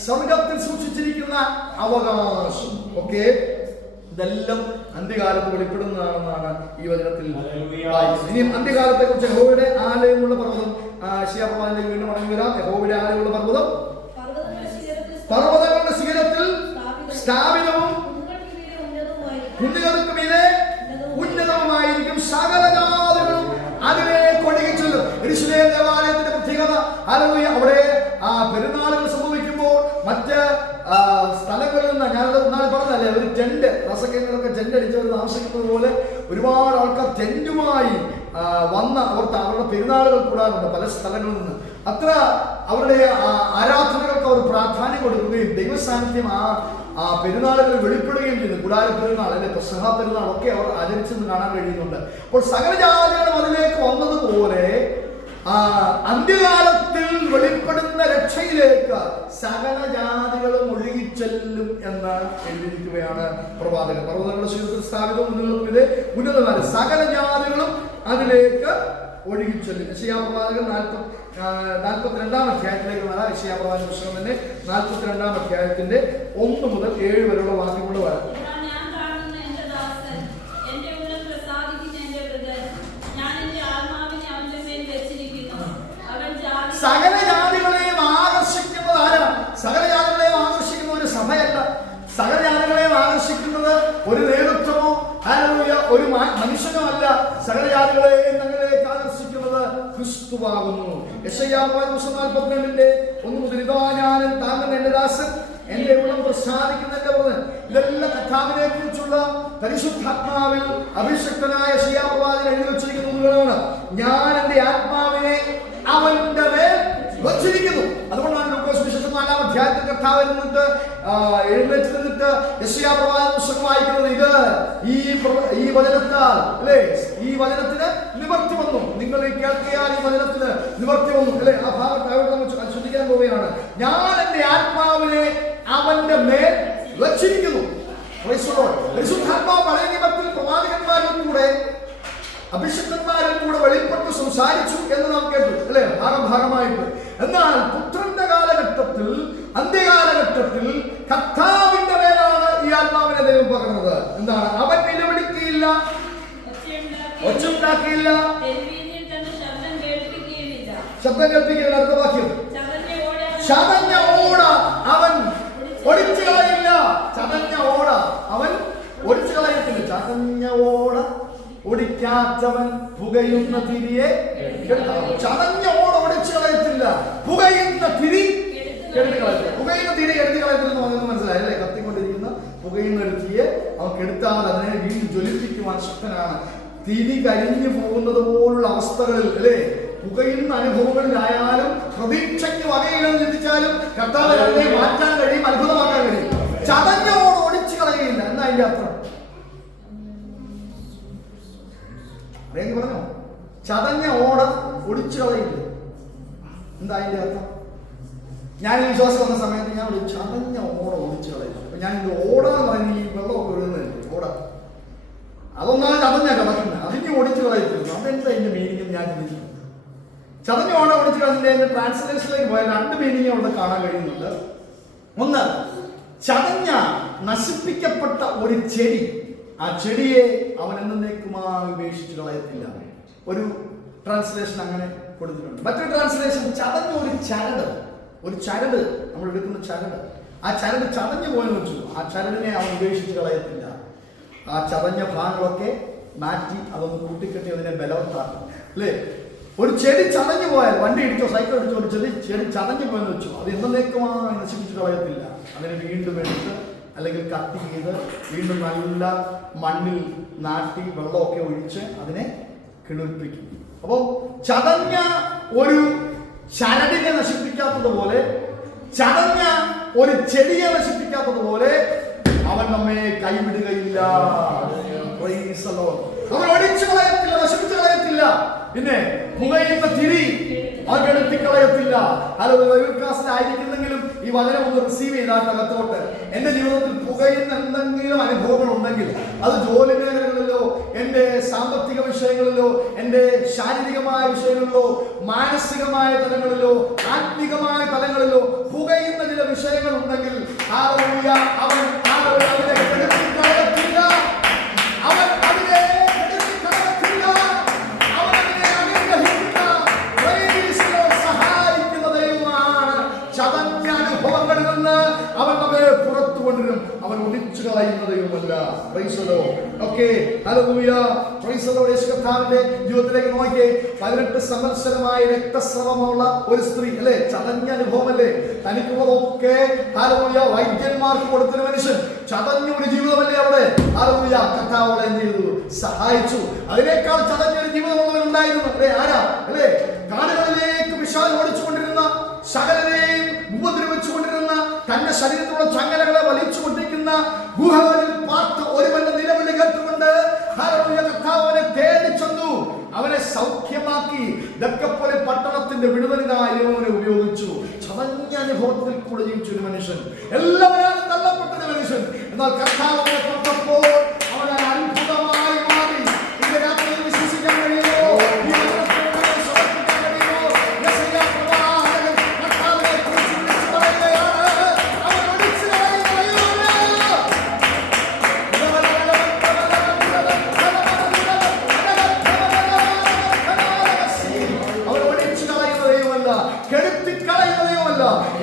സ്വർഗത്തിൽ സൂക്ഷിച്ചിരിക്കുന്ന അവകാശം. ഓക്കെ, ഇതെല്ലാം അന്ത്യകാലത്ത് വെളിപ്പെടുന്നതാണെന്നാണ് ഈ വചനത്തിൽ. ഇനിയും അന്ത്യകാലത്തെ കുറിച്ച് യഹോവയുടെ ആലയമുള്ള പർവ്വതം, യെശയ്യാപ്രവാചകനിലേക്ക് വീണ്ടും മടങ്ങി വരാം. യഹോവയുടെ ആലയമുള്ള പർവ്വതം, പർവ്വതങ്ങളുടെ ശിഖരത്തിൽ സ്ഥാപിതവും കുന്നുകൾക്ക് മീതെ ഉന്നതവുമായിരിക്കും. സകല ജാതികളും അതിലേക്ക് ഒഴുകിച്ചെല്ലും. യെരൂശലേം ദേവാലയത്തിന്റെ പ്രത്യേകത, ഹല്ലേലൂയ, അവിടെ പെരുന്നാളുകൾ സംഭവിക്കുമ്പോൾ മറ്റ് സ്ഥലങ്ങളിൽ നിന്ന്, ഞാനത് ഒന്നാൾ പറഞ്ഞല്ലേ, ഒരു ടെന്റ്, റസക്കേന്ദ്രമൊക്കെ ടെന്റ് അടിച്ചവർ താമസിക്കുന്നത് പോലെ ഒരുപാട് ആൾക്കാർ ടെന്റുമായി വന്ന് അവരുടെ പെരുന്നാളുകൾ കൂടാറുണ്ട് പല സ്ഥലങ്ങളിൽ നിന്ന്. അത്ര അവരുടെ ആരാധനകൾക്ക് അവർ പ്രാധാന്യം കൊടുക്കുകയും ദൈവസാന്നിധ്യം ആ പെരുന്നാളുകൾ വെളിപ്പെടുകയും ചെയ്തു. കൂടാര പെരുന്നാൾ അല്ലെ പെസഹ പെരുന്നാൾ ഒക്കെ അവർ ആചരിച്ചെന്ന് കാണാൻ കഴിയുന്നുണ്ട്. അപ്പോൾ സകല ജാതികളും അതിലേക്ക് വന്നതുപോലെ അന്ത്യകാലത്തിൽ വെളിപ്പെടുന്ന രക്ഷയിലേക്ക് സകല ജാതികളും ഒഴുകിച്ചെല്ലും എന്ന് എഴുതിയിരിക്കുകയാണ് പ്രവാചകൻ. പർവ്വതങ്ങളുടെ ശിഖരത്തിൽ സ്ഥാപിതവും കുന്നുകൾക്കും ഉന്നതമായ സകല ജാതികളും അതിലേക്ക് ഒഴുകിച്ചെല്ലും. യെശയ്യാപ്രവാചകൻ 42-ാം അധ്യായത്തിലേക്ക് വരാം. യെശയ്യാപ്രവാചക പുസ്തകം തന്നെ 42-ാം അധ്യായത്തിന്റെ 1 മുതൽ 7 വരെയുള്ള വാക്യങ്ങൾ വരാം. സകല ജാതികളെയും ആകർഷിക്കുന്നത് ആരാണ്? സകല ജാതികളെയും ആകർഷിക്കുന്ന ഒരു സഭയല്ല. സകല ജാതികളെയും ആകർഷിക്കുന്നത് ഒരു നേതൃത്വമോ ഒരു മനുഷ്യനോ അല്ല. സകല ജാതികളെയും തങ്ങളിലേക്ക് ആകർഷിക്കുന്നത് ക്രിസ്തുവാകുന്നു. യെശയ്യാപ്രവാചക 42-ന്റെ 1 മുതൽ ഇതാ ഞാൻ താങ്കൾ എന്റെ ദാസൻ, എന്റെ ഉള്ളം പ്രസാദിക്കുന്ന എന്റെ വ്രതൻ. ഇതെല്ലാം കർത്താവിനെ കുറിച്ചുള്ള പരിശുദ്ധാത്മാവിൽ അഭിഷക്തനായ യെശയ്യാപ്രവാചകൻ എഴുതി വെച്ചിരിക്കുന്നതാണ്. ഞാൻ എന്റെ ആത്മാവിനെ അവന്റെ മേൽ വച്ചിരിക്കുന്നു. അതുകൊണ്ടാണ് ലൂക്കോസ് സുവിശേഷം 4-ാം അധ്യായത്തിൽ കർത്താവ് എഴുന്നേറ്റ് നിന്നിട്ട് യെശയ്യാപ്രവാചക പുസ്തകം വായിക്കുന്നത്. ഇത് ഈ വചനത്താൽ അല്ലേ, ഈ വചനത്തിന് നിവർത്തി വന്നു. നിങ്ങൾ കേൾക്കിയാൽ ഈ വചനത്തിന് നിവർത്തി വന്നു അല്ലെ. ആ ഭാഗത്ത് അവിടെ നമ്മൾ ശ്രദ്ധിക്കാൻ പോവുകയാണ്. ഞാൻ എന്റെ ആത്മാവിനെ അവന്റെ മേൽ വച്ചിരിക്കുന്നു. പരിശുദ്ധാത്മാവ് പഴയ നിയമത്തിൽ പ്രവാചകന്മാരിൽ കൂടെ അഭിഷിക്തന്മാരിൽ കൂടെ വെളിപ്പെട്ട് സംസാരിച്ചു എന്ന് നാം കേട്ടു അല്ലെ, ഭാഗമായിട്ട്. എന്നാൽ പുത്രന്റെ കാലഘട്ടത്തിൽ, അന്ത്യകാലഘട്ടത്തിൽ കർത്താവിന്റെ മേലാണ് ഈ ആത്മാവിനെ ദൈവം പകർന്നത്. എന്താണ്? അവൻ നിലവിളിക്കുകയില്ല, ഒച്ചുണ്ടാക്കിയില്ല, ശബ്ദം കേൾപ്പിക്കുകയില്ല. അടുത്ത വാക്യം, ചതഞ്ഞ ഓട അവൻ ഒടിച്ചു കളയില്ല. ചതഞ്ഞ ഓട അവൻ ഒടിച്ചു കളയത്തില്ല. ചതഞ്ഞ ഓട ഒടിക്കാത്തവൻ പുകയുന്ന തിരിയെ ചതഞ്ഞ ഓട ഒടിച്ചു കളയത്തില്ല. പുകയുന്ന തിരി എടുത്തു കളയത്തില്ല. പുകയുന്ന തിരി എടുത്തു കളയത്തില്ല എന്ന് പറയുന്നത് മനസ്സിലായല്ലേ? കത്തിക്കൊണ്ടിരിക്കുന്ന പുകയുന്ന ഒരു തീയെ അവൻ കെടുത്താതെ അതിനെ വീണ്ടും ജ്വലിപ്പിക്കുവാൻ ശക്തനാണ്. തിരി കരിഞ്ഞു പോകുന്നത് പോലുള്ള അവസ്ഥകളിൽ അല്ലേ, പുകയുന്ന അനുഭവങ്ങളിലായാലും പ്രതീക്ഷയ്ക്ക് വകയില്ലെന്ന് ചിന്തിച്ചാലും കർത്താവ് അതിനെ മാറ്റാൻ കഴിയും, അത്ഭുതമാക്കാൻ കഴിയും. ചതഞ്ഞ ഓട ഒടിച്ചു കളയുകയില്ല. എന്താ അതിന്റെ അർത്ഥം? അറിയാമെങ്കിൽ പറഞ്ഞോ. ചതഞ്ഞ ഓട ഒടിച്ചു കളയില്ല. എന്താ അതിന്റെ അർത്ഥം? ഞാൻ ഈ വിശ്വാസം വന്ന സമയത്ത് ഞാൻ ഒരു ചതഞ്ഞ ഓട ഒടിച്ചു കളയില്ല. അപ്പൊ ഞാൻ ഇത് ഓട എന്ന് പറയുന്നത് ഈ വെള്ളമൊക്കെ ഒഴുകുന്നതല്ലേ ഓട, അതൊന്നാണ് ചതഞ്ഞ കിടക്കുന്നത്. അതിനെ ഒടിച്ചു കളയത്തില്ല. അതെന്താ അതിന്റെ മീനിങ് ഞാൻ ചിന്തിക്കുന്നു. ചതഞ്ഞ ഓട ഒടിച്ചു കളഞ്ഞതിന്റെ ട്രാൻസ്ലേഷനിലേക്ക് പോയാൽ 2 മീനിങ് അവിടെ കാണാൻ കഴിയുന്നുണ്ട്. ഒന്ന്, ചതഞ്ഞ നശിപ്പിക്കപ്പെട്ട ഒരു ചെടി, ആ ചെടിയെ അവൻ എന്നേക്കുമായി ഉപേക്ഷിച്ച് കളയത്തില്ല. ഒരു ട്രാൻസ്ലേഷൻ അങ്ങനെ കൊടുത്തിട്ടുണ്ട്. മറ്റൊരു ട്രാൻസ്ലേഷൻ ചതഞ്ഞ ഒരു ചരട് നമ്മൾ എടുക്കുന്ന ചരട്, ആ ചരട് ചതഞ്ഞു പോയെന്ന് വെച്ചു, ആ ചരടിനെ അവൻ ഉപേക്ഷിച്ച് കളയത്തില്ല. ആ ചതഞ്ഞ ഭാഗങ്ങളൊക്കെ മാറ്റി അതൊന്ന് കൂട്ടിക്കെട്ടി അതിനെ ബലവത്താക്കും അല്ലേ. ഒരു ചെടി ചതഞ്ഞു പോയാൽ, വണ്ടി ഇടിച്ചോ സൈക്കിൾ ഇടിച്ചോ ഒരു ചെടി ചതഞ്ഞു പോയെന്ന് വെച്ചു, അത് എന്നേക്കുമായി നശിപ്പിച്ച് കളയത്തില്ല. അതിനെ വീണ്ടും എടുത്ത് അല്ലെങ്കിൽ കട്ട് ചെയ്ത് വീണ്ടും നല്ല മണ്ണിൽ നാട്ടി വെള്ളമൊക്കെ ഒഴിച്ച് അതിനെ കിളിർപ്പിക്കും. അപ്പോൾ ചതഞ്ഞ ഒരു ചരടിനെ നശിപ്പിക്കാത്തതുപോലെ, ചതഞ്ഞ ഒരു ചെടിയെ നശിപ്പിക്കാത്തതുപോലെ അവൻ നമ്മെ കൈവിടുകയില്ല. അവൻ ഒടിച്ചു കളയത്തില്ല, നശിപ്പിച്ചു കളയത്തില്ല. പിന്നെ പുകയുന്ന തിരി അവൻ കെടുത്തി കളയത്തില്ല. ആയിരിക്കുന്നെങ്കിലും ഈ വചനം ഒന്ന് റിസീവ് ചെയ്താൽ അകത്തോട്ട്, എന്റെ ജീവിതത്തിൽ പുകയുന്ന എന്തെങ്കിലും അനുഭവങ്ങൾ ഉണ്ടെങ്കിൽ അത് ജോലി മേഖലകളിലോ, എന്റെ സാമ്പത്തിക വിഷയങ്ങളിലോ, എന്റെ ശാരീരികമായ വിഷയങ്ങളിലോ, മാനസികമായ തലങ്ങളിലോ, ആത്മീകമായ തലങ്ങളിലോ പുകയുന്ന ചില വിഷയങ്ങൾ ഉണ്ടെങ്കിൽ അവൻ അതിനെ കെടുത്തി കളയത്തില്ല. അവൻ അതിനെ കെടുത്തി കളയത്തില്ല. അവൻ അതിനെ അനുഗ്രഹിക്കുന്ന സഹായിക്കുന്ന ദൈവമാണ്. ചതഞ്ഞ അനുഭവങ്ങളിൽ നിന്ന് അവൻ നമ്മെ പുറത്തു കൊണ്ടുവരും. അവൻ ഒടിച്ചു കളയുന്ന ദൈവമല്ല. യേശുകർത്താവിന്റെ ജീവിതത്തിലേക്ക് നോക്കിയേ. 18 സംവത്സരമായി രക്തസ്രവമുള്ള ഒരു സ്ത്രീ അല്ലെ, ചതഞ്ഞ അനുഭവമല്ലേ. തനിക്കുള്ളതൊക്കെ വൈദ്യന്മാർക്ക് കൊടുത്തൊരു മനുഷ്യൻ, ചതഞ്ഞൊരു ജീവിതമല്ലേ അവിടെ. കർത്താവ് അവളെ എന്ത് ചെയ്തു? സഹായിച്ചു. അതിനേക്കാൾ ചതഞ്ഞൊരു ജീവിതമുള്ളവൻ ഉണ്ടായിരുന്നു അല്ലേ. ആരാ അല്ലേ? കാടുകളിലേക്ക് വിശാൽ ഓടിച്ചുകൊണ്ടിരുന്ന, സകലരെയും ഉപദ്രവിച്ചുകൊണ്ടിരുന്ന, തന്റെ ശരീരത്തിലുള്ള ചങ്ങലകളെ വലിച്ചു കൊണ്ടിരിക്കുന്ന, ഗുഹകളിൽ പാർത്ത ഒരുവന്റെ നിലവിളി കേട്ടുകൊണ്ട് കർത്താവിനെ തേടി ചെന്നു. അവനെ സൗഖ്യമാക്കി ദക്കപ്പൊലി പട്ടണത്തിന്റെ വിടുതലിനായി അവനെ ഉപയോഗിച്ചു. ചതഞ്ഞ അനുഭവത്തിൽ കൂടെ ജീവിച്ച ഒരു മനുഷ്യൻ, എല്ലാവരും തള്ളപ്പെട്ടൊരു മനുഷ്യൻ. എന്നാൽ കർത്താവിനെ തൊട്ടപ്പോൾ അവൻ അത്ഭുതമായി മാറി. ഇന്ന് രാത്രി വിശ്വസിക്കാൻ കഴിയുമോ?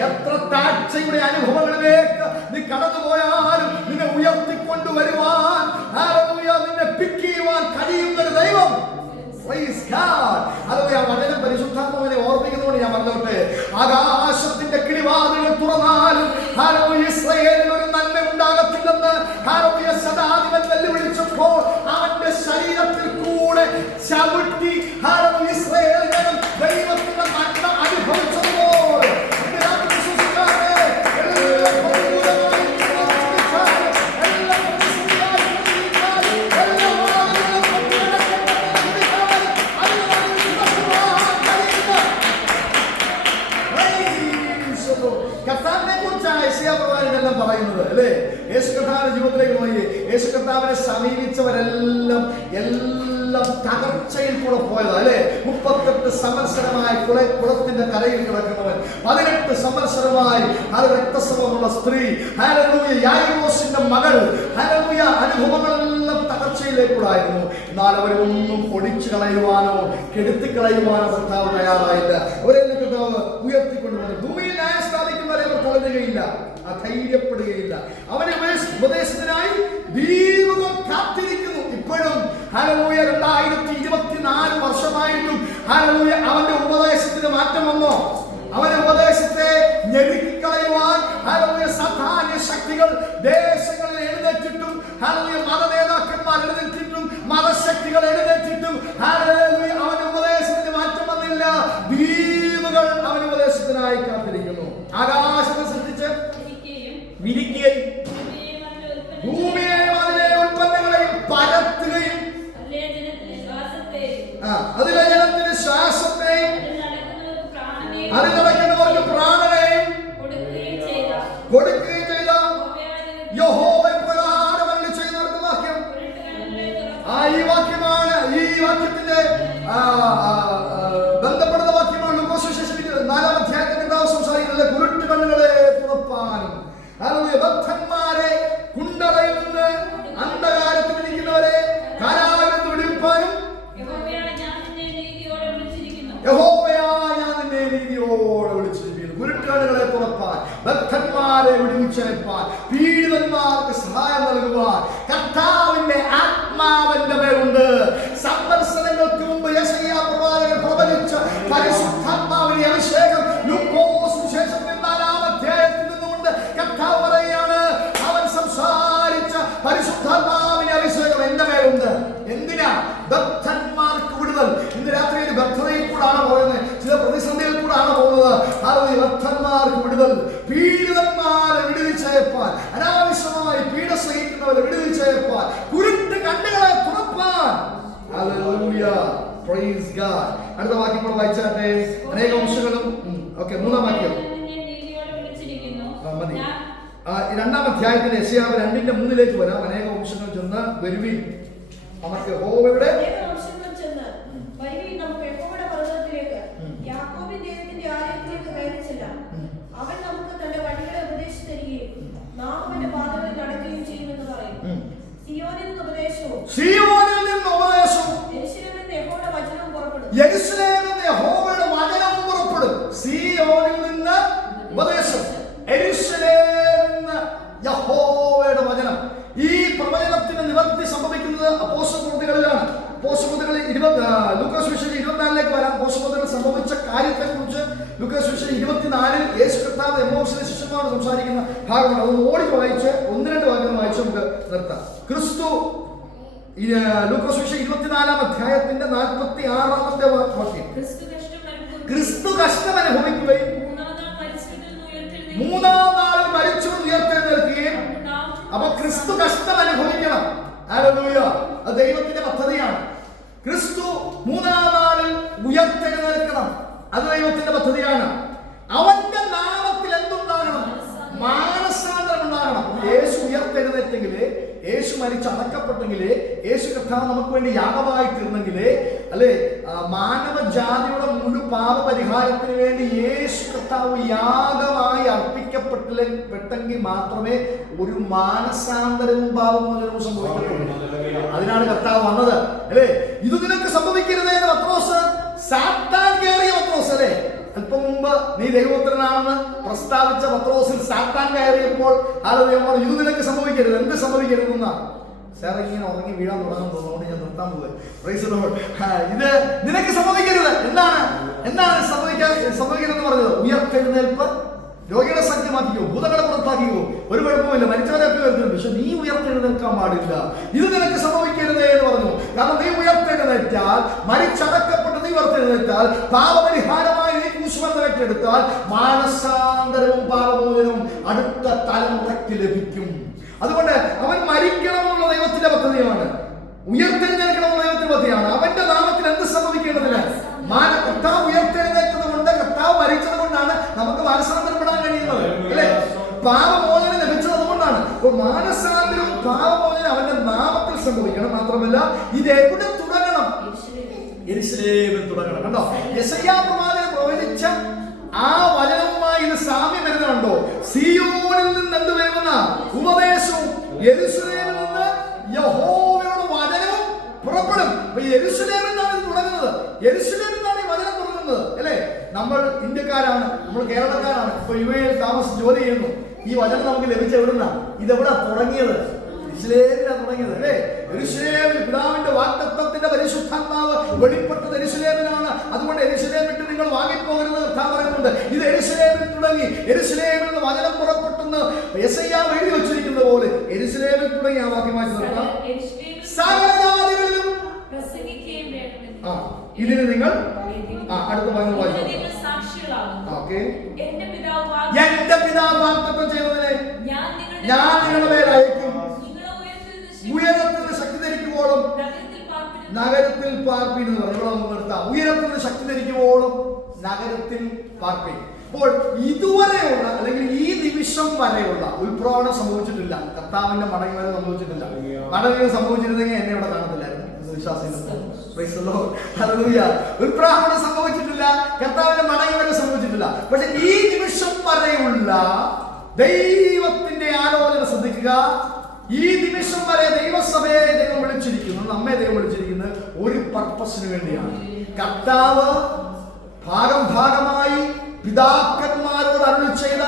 എത്ര താഴ്ചയുടെ അനുഭവങ്ങളിലേക്ക് നീ കടന്നുപോയാലും നിന്നെ ഉയർത്തിക്കൊണ്ടുവരുവാൻ, നിന്നെ പിക്ക് ചെയ്യുവാൻ കഴിയുന്ന ഒരു ദൈവം. വചനം പരിശുദ്ധാത്മാവിനെ ഓർമ്മിക്കുന്നതുകൊണ്ട് ഞാൻ പറഞ്ഞോട്ടെ. ആകാശത്തിന്റെ കിളിവാതിലുകൾ തുറന്നാലും ഇസ്രായേലിന് ഒരു നന്മ ഉണ്ടാകത്തില്ലെന്ന് സദാധിപൻ വെല്ലുവിളിച്ചപ്പോൾ അവന്റെ ശരീരത്തിൽ കൂടെ ചവിട്ടി ഇസ്രായേൽ ദൈവത്തിന്റെ നന്മ അനുഭവിച്ചതുപോലെ കർത്താവിനെ കുറിച്ചാണ് യെശയ്യാ പ്രവാചകൻ പറയുന്നത് അല്ലേ. യേശു കർത്താവിന്റെ ജീവിതത്തിലേക്ക് പോയി. യേശു കർത്താവിനെ സമീപിച്ചവരെല്ലാം തകർച്ചയിൽ കൂടെ പോയതാ അല്ലേ. 38 സംവത്സരമായി കുളത്തിന്റെ കരയിൽ കിടക്കുന്നവൻ, 18 സംവത്സരമായി രക്തസ്രവമുള്ള സ്ത്രീ, യായിറോസിന്റെ മകൾ, അനുഭവങ്ങളെല്ലാം തകർച്ചയിലേക്കുള്ളായിരുന്നു. എന്നാൽ അവരൊന്നും പൊടിച്ചു കളയുവാനോ കെടുത്തിക്കളയുവാനോ കർത്താവ് തയ്യാറായില്ല. അവരെല്ലാം കർത്താവ് ഉയർത്തിക്കൊണ്ടുവന്നു. ഭൂമിയിൽ ന്യായം സ്ഥാപിക്കുന്നവരെ അവർ തളരുകയില്ല, ധൈര്യപ്പെടുകയില്ല. അവന്റെ ഉപദേശത്തിനായി ദീപങ്ങൾ കാത്തിരിക്കുന്നു. ഇപ്പോഴും 2024 വർഷമായിട്ടും അവന്റെ ഉപദേശത്തിന് മാറ്റം വന്നോ? അവന്റെ ഉപദേശത്തെ ഞെരുക്കിക്കളയുവാൻ സാധാന്യ ശക്തികൾ ദേശങ്ങളിൽ എഴുന്നേറ്റിട്ടും, മത നേതാക്കന്മാർ എഴുന്നേറ്റിട്ടും, മതശക്തികൾ എഴുന്നേറ്റിട്ടും അവന്റെ ഉപദേശത്തിന് മാറ്റം വന്നില്ല. ദ്വീപുകൾ അവന്റെ ഉപദേശത്തിനായി കാത്തിരിക്കുന്നു. ആകാശത്തെ സൃഷ്ടിച്ച് വിരിക്കുകയും ഭൂമിയെയും അതിലെ ഉൽപ്പന്നങ്ങളെയും പരത്തുകയും അതിലെ ജനത്തിന് ശ്വാസത്തെയും അതിൽ നടക്കുന്നവർക്ക് പ്രാണനെയും കൊടുക്കുകയും ചെയ്ത യഹോവ പ്രകാരം ചെയ്യുന്ന വാക്യം ഈ വാക്യമാണ്. ഈ വാക്യത്തിന്റെ ബന്ധപ്പെടുന്ന വാക്യമാണ് സുവിശേഷം 4-ാം അധ്യായത്തിന്റെ സംസാരിക്കുന്നത്. കുരുട്ട് കണ്ണുകളെ തുറപ്പാനും ബദ്ധന്മാരെ കുണ്ടറയിൽ നിന്ന് അന്ധകാരത്തിൽ ഇരിക്കുന്നവരെ കാരാഗ്രഹത്തിൽ നിന്ന് വിടുവിപ്പാനും യഹോവയായ ഞാൻ നിന്നെ നീതിയോടെ വിളിച്ചിരിക്കുന്നു. കുരുട്ടുകണ്ണുകളെ തുറപ്പാൻ, ബദ്ധന്മാരെ വിടുവിച്ചേൽപ്പാൻ, പീഡിതന്മാർക്ക് സഹായം നൽകുവാൻ കർത്താവിന്റെ ആത്മാവിന്റെ മേലുണ്ട്. വിടുതൽ, പീഡിതന്മാരെ വിടുവിച്ചയപ്പാൻ, അനാവശ്യമായി പീഡ സഹിക്കുന്നവരെ വിടുവിച്ചയപ്പാൻ, കുരുട്ട് കണ്ണുകളെ തുറപ്പാൻ. Hallelujah, praise God. അടുത്ത വാക്യം കൂടെ വായിച്ചാട്ടെ. അനേക വംശങ്ങളും. ഓക്കെ, മൂന്നാം വാക്യം മതി. രണ്ടാം അധ്യായത്തിൽ യെശയ്യാവ് 2:3 വരാം. അനേക വംശങ്ങൾ ചെന്ന് വരുവിൻ, നമുക്ക് യഹോവയുടെ സിയോനിൽ നിന്ന് ഉപദേശവും യെരൂശലേമിൽ നിന്ന് യഹോവയുടെ വചനവും പുറപ്പെടും. സിയോനിൽ നിന്ന് ഉപദേശം, യെരൂശലേമിൽ നിന്ന് യഹോവയുടെ വചനം. ഈ പ്രവചനത്തിന് നിവർത്തി സംഭവിക്കുന്നത് അപ്പോസ്തലപ്രവൃത്തികളിലാണ്. അപ്പോസ്തലപ്രവൃത്തികളിൽ ലൂക്കാസ് സുവിശേഷം 24 വരാം. അപ്പോസ്തലപ്രവൃത്തികളിൽ സംഭവിച്ച കാര്യത്തെക്കുറിച്ച് ലൂക്കാസ് സുവിശേഷം 24 യേശു കർത്താവ് എമ്മൗസിലെ ശിഷ്യന്മാരോട് സംസാരിക്കുന്ന ഭാഗമാണ്. അത് ഓടി വായിച്ച് 1-2 വാക്യം വായിച്ച് നമുക്ക് നിർത്താം. ക്രിസ്തു ലൂക്കാസ് സുവിശേഷം 24 അധ്യായത്തിന്റെ 46 വാക്യം. ക്രിസ്തു കഷ്ടം അനുഭവിക്കുകയും മൂന്നാം നാളിൽ മരിച്ചു ഉയർത്തെഴുന്നേൽക്കുകയും. അപ്പൊ ക്രിസ്തു കഷ്ടം അനുഭവിക്കണം. ഹല്ലേലൂയ, അത് ദൈവത്തിന്റെ പദ്ധതിയാണ്. ക്രിസ്തു മൂന്നാം നാളിൽ ഉയർത്തെഴുന്നേൽക്കണം, അത് ദൈവത്തിന്റെ പദ്ധതിയാണ്. അവന്റെ നാമത്തിൽ എന്തുണ്ടാകണം? മാനസാന്തരം ഉണ്ടാകണം. യേശു ഉയർത്തെഴുന്നേറ്റെങ്കിലേ, യേശു മരിച്ച് അടക്കപ്പെട്ടെങ്കിലേ, യേശു കർത്താവ് നമുക്ക് വേണ്ടി യാഗമായി തീർന്നെങ്കിലേ, അല്ലെ, മാനവജാതിയുടെ മുഴുവൻ പാപ പരിഹാരത്തിന് വേണ്ടി യേശു കർത്താവ് യാഗമായി അർപ്പിക്കപ്പെട്ടെങ്കിൽ മാത്രമേ ഒരു മാനസാന്തരവും പാപമോചനവും സംഭവിക്കത്തുള്ളൂ. അതിനാണ് കർത്താവ് വന്നത്, അല്ലേ? ഇത് നിനക്ക് സംഭവിക്കരുതേ എന്ന് പത്രോസ്, സാത്താൻ കയറിയ പത്രോസ്, അല്ലേ? അല്പം മുമ്പ് നീ ദൈവപുത്രനാണെന്ന് പ്രസ്താവിച്ച പത്രോസിൽ സാത്താൻ കയറിയപ്പോൾ ഇത് നിനക്ക് സംഭവിക്കരുത്. എന്ത് സംഭവിക്കരുതെന്ന സാർ ഇങ്ങനെ ഉറങ്ങി വീഴാൻ തുടങ്ങാൻ തോന്നുന്നുകൊണ്ട് ഞാൻ നിർത്താൻ പോവുക. ഇത് നിനക്ക് സംഭവിക്കരുത്. എന്താണ് സംഭവിക്കരുതെന്ന് പറഞ്ഞത്? ഉയർത്തെഴുന്നേൽപ്പ്, രോഗിയുടെ സഖ്യമാക്കിക്കോ, ഭൂതങ്ങളെ പുറത്താക്കിക്കോ, ഒരു കുഴപ്പമില്ല, മരിച്ചവരൊക്കെ വരുന്നുണ്ട്, പക്ഷെ നീ ഉയർത്തെഴുന്നേൽക്കാൻ പാടില്ല. ഇത് നിനക്ക് സംഭവിക്കരുതേ എന്ന് പറഞ്ഞു. കാരണം നീ ഉയർത്തെഴുന്നേറ്റാൽ, മരിച്ചടക്കപ്പെട്ട് നീ ഉയർത്തെഴുന്നേറ്റാൽ, പാപപരിഹാരമായി നീ ക്രൂശുമരണം ഏറ്റെടുത്താൽ, മാനസാന്തരവും പാപമോചനവും അടുത്ത തലമുറയ്ക്ക് ലഭിക്കും. അതുകൊണ്ട് അവൻ മരിക്കണമെന്നുള്ള ദൈവത്തിന്റെ പദ്ധതിയാണ്, ഉയർത്തെഴുന്നേൽക്കണമെന്നുള്ള ദൈവത്തിന്റെ പദ്ധതിയാണ്. അവന്റെ നാമത്തിൽ എന്ത് സംഭവിക്കേണ്ടതില്ല? കർത്താവ് ഉയർത്തെഴുന്നേറ്റത് കൊണ്ട്, കർത്താവ് മരിച്ചത് കൊണ്ടാണ് നമുക്ക് മാനസാന്തരപ്പെടാൻ കഴിയുന്നത്, അല്ലെ? പാപമോചനം ലഭിച്ചത് അതുകൊണ്ടാണ്. അപ്പോൾ മാനസാന്തരവും പാപമോചനം അവന്റെ നാമത്തിൽ സംഭവിക്കണം. മാത്രമല്ല, ഇത് എവിടെ തുടങ്ങണം? യെരൂശലേമിൽ തുടങ്ങണം. കണ്ടോ, യെശയ്യാ പ്രവാചകൻ പ്രവചിച്ച ആ വചനവുമായി ഇത് സാമ്യം വരുന്നുണ്ടോ? സിയോനിൽ നിന്ന് എന്ത് വരുമെന്ന ഉപദേശവും യെരൂശലേമിൽ നിന്ന് യഹോവയുടെ വചനവും പുറപ്പെടും. യെരൂശലേമിൽ നിന്നാണ് ഇത് തുടങ്ങുന്നത്, യെരൂശലേമിൽ നിന്നാണ് ഈ വചനം തുടങ്ങുന്നത്, അല്ലേ? നമ്മൾ ഇന്ത്യക്കാരാണ്, നമ്മൾ കേരളക്കാരാണ്, ഇപ്പൊ യുഎഇയിൽ താമസിച്ച് ജോലി ചെയ്യുന്നു. ഈ വചനം നമുക്ക് ലഭിച്ച എവിടുന്ന? ഇതെവിടെ തുടങ്ങിയത്? യെരൂശലേമിലാണ് തുടങ്ങിയത്, അല്ലേ? യെരൂശലേമിൽ പിതാവിന്റെ വാഗ്ദത്തത്തിന്റെ പരിശുദ്ധാത്മാവ് വെളിപ്പെട്ടത് യെരൂശലേമിലാണ്. അതുകൊണ്ട് യെരൂശലേം വിട്ട് നിങ്ങൾ വാങ്ങിപ്പോകരുത് കർത്താവ് പറയുന്നുണ്ട്. ഇത് യെരൂശലേമിൽ തുടങ്ങി, യെരൂശലേമിൽ നിന്ന് വചനം പുറപ്പെട്ടെന്ന് യെശയ്യാ എഴുതി വെച്ചിരിക്കുന്നത് പോലെ യെരൂശലേമിൽ തുടങ്ങി. ആ വാക്യം വായിച്ചു നിർത്താം. സകലജാതികളിലും ഇതിന് നിങ്ങൾ അടുത്ത ഭാഗം വായിച്ചു. എന്റെ പിതാവ് വാഗ്ദത്തം ചെയ്തതിനെ ഞാൻ നിങ്ങളുടെ മേൽ അയക്കും. ഉയരത്തിൽ ശക്തി ധരിക്കുവോളം നഗരത്തിൽ പാർപ്പീൻ എന്ന് പറഞ്ഞു നിർത്താം. ഉയരത്തിൽ ശക്തി ധരിക്കുവോളം നഗരത്തിൽ പാർപ്പീൻ. അപ്പോൾ ഇതുവരെയുള്ള, അല്ലെങ്കിൽ ഈ നിമിഷം വരെയുള്ള ഉത്പ്രവണം സംഭവിച്ചിട്ടില്ല. കർത്താവിന്റെ മടങ്ങി വരെ സംഭവിച്ചിട്ടില്ല. മടങ്ങി സംഭവിച്ചിരുന്നെങ്കിൽ എന്നെ ഇവിടെ കാണത്തില്ലായിരുന്നു. ഉത്പ്രവണം സംഭവിച്ചിട്ടില്ല, കർത്താവിന്റെ മടങ്ങി വരെ സംഭവിച്ചിട്ടില്ല. പക്ഷെ ഈ നിമിഷം വരെയുള്ള ദൈവത്തിന്റെ ആലോചന ശ്രദ്ധിക്കുക. ഈ നിമിഷം വരെ ദൈവസഭയെ ദൈവം വിളിച്ചിരിക്കുന്നു, നമ്മെ ദൈവം വിളിച്ചിരിക്കുന്നത് ഒരു പർപ്പസിന് വേണ്ടിയാണ്. കർത്താവ് ഭാഗമായി പിതാക്കന്മാരോട് അരുളി ചെയ്ത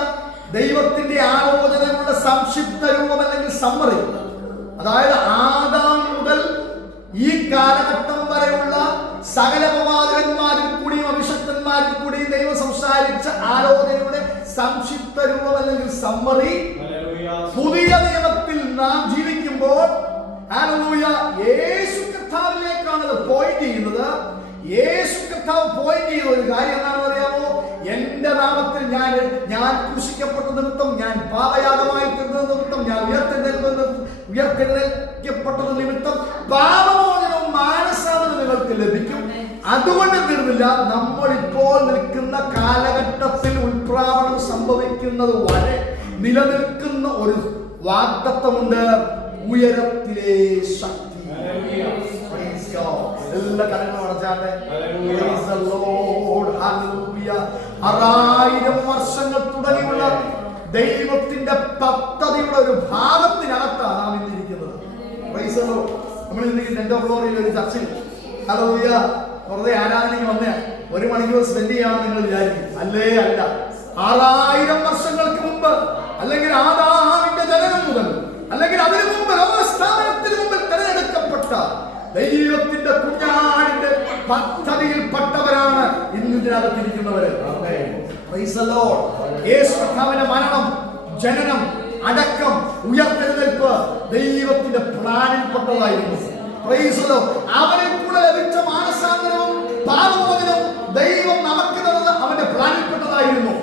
ദൈവത്തിന്റെ ആലോചനകളുടെ സംക്ഷിപ്ത രൂപം, അല്ലെങ്കിൽ സമ്മറി, അതായത് ആദാം മുതൽ ഈ കാലഘട്ടം വരെയുള്ള സകല പ്രവാചകന്മാരിൽ കൂടിയും അഭിഷക്തന്മാരിൽ കൂടിയും ദൈവം സംസാരിച്ച ആലോചനയുടെ സംക്ഷിപ്ത രൂപം, അല്ലെങ്കിൽ സമ്മറി, പുതിയ നിയമത്തിൽ നാം ജീവിക്കുമ്പോൾ യേശു കർത്താവിലേക്കാണ് പോയിന്റ് ചെയ്യുന്നത്. യേശു കർത്താവ് പോയിന്റ് ചെയ്യുന്ന ഒരു കാര്യം എന്താണെന്ന് അറിയാമോ? എന്റെ നാമത്തിൽ ഞാൻ ക്രൂശിക്കപ്പെട്ട നിമിത്തം, ഞാൻ പാപയാഗമായി തീർന്നത് നിമിത്തം, ഞാൻ ഉയർത്തെഴുന്നേൽക്കപ്പെട്ടത് നിമിത്തം പാപമോചനവും മാനസാന്തരവും നിങ്ങൾക്ക് ലഭിക്കും. അതുകൊണ്ട് തീർന്നില്ല, നമ്മൾ ഇപ്പോൾ നിൽക്കുന്ന കാലഘട്ടത്തിൽ ഉൽപ്രാവണം സംഭവിക്കുന്നത് വരെ നിലനിൽക്കുന്ന ഒരു വാഗ്ദത്തമുണ്ട്, ഉയരത്തിലെ ശക്തി. എല്ലാ കാര്യങ്ങളും അടച്ചാട്ടെ. 6000 വർഷങ്ങൾ തുടങ്ങിയുള്ള ദൈവത്തിന്റെ പദ്ധതിയുടെ ഒരു ഭാഗത്തിനകത്താണ് നാം ഇന്നിരിക്കുന്നത്. നമ്മൾ ഇന്ന് എന്റെ ഫ്ലോറിൽ ഒരു ചർച്ചയിൽ വെറുതെ ആരാധനയ്ക്ക് വന്നേ 1 മണിക്കൂർ സ്പെൻഡ് ചെയ്യാമെന്ന് നിങ്ങൾ വിചാരിക്കും. അല്ലേ? അല്ല. 6000 വർഷങ്ങൾക്ക് മുമ്പ്, അല്ലെങ്കിൽ ആദാമിന്റെ ജനനം മുതൽ, അല്ലെങ്കിൽ അതിനു മുമ്പ് ലോകസ്ഥാപനത്തിന് മുമ്പിൽ തിരഞ്ഞെടുക്കപ്പെട്ട ദൈവത്തിന്റെ കുഞ്ഞാടിന്റെ പദ്ധതിയിൽപ്പെട്ടവരാണ് ഇന്ന് ഇതിനകത്തിരിക്കുന്നവര്. യേശുവിന്റെ മരണം, ജനനം, അടക്കം, ഉയർത്തെഴുന്നേൽപ്പ് ദൈവത്തിന്റെ പ്ലാനിൽപ്പെട്ടതായിരുന്നു. അവനിൽ കൂടെ ലഭിച്ച മാനസാന്തരവും പാപമോചനവും ദൈവം നമുക്ക് തന്നത് അവന്റെ പ്ലാനിൽപ്പെട്ടതായിരുന്നു.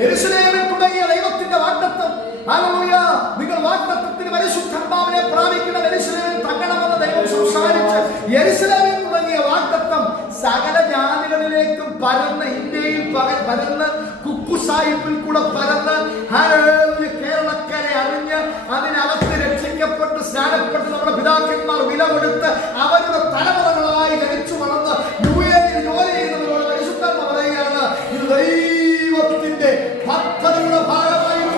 യെരൂശലേമിൽ തുടങ്ങിയ ദൈവത്തിന്റെ വാഗ്ദത്തം, ഹല്ലേലൂയ, നിങ്ങൾ വാഗ്ദത്തത്തിന് പരിശുദ്ധാത്മാവിനെ പ്രാപിക്കുന്ന യെരൂശലേമിൽ തങ്ങണമെന്ന് ദൈവം സംസാരിച്ച് യെരൂശലേമിൽ തുടങ്ങിയ വാഗ്ദത്തം സകല ജാതികളിലേക്കും പരന്ന്, ഇന്ത്യയിൽ പരന്ന്, കുക്കുസായിപ്പിൽ കൂടെ പരന്ന്, ഹല്ലേലൂയ, കേരളക്കരെ അറിഞ്ഞ് അതിനകത്ത് രക്ഷിക്കപ്പെട്ട് സ്നാനപ്പെട്ട് നമ്മുടെ പിതാക്കന്മാർ വില കൊടുത്ത് അവരുടെ തലമുറകളായി ജനിച്ചു വളർന്ന് യുഎഇയിൽ ജോലി ചെയ്യുന്നവരോട് പരിശുദ്ധാത്മ പറയുകയാണ്, ഇത് ദൈവത്തിന്റെ പദ്ധതിയുടെ ഭാഗമായിരുന്നു.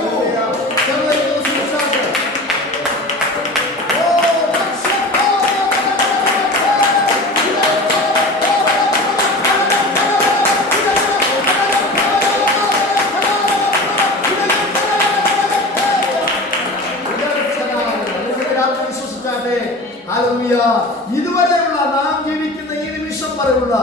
ഇതുവരെയുള്ള നാം ജീവിക്കുന്ന ഈ നിമിഷം വരെയുള്ള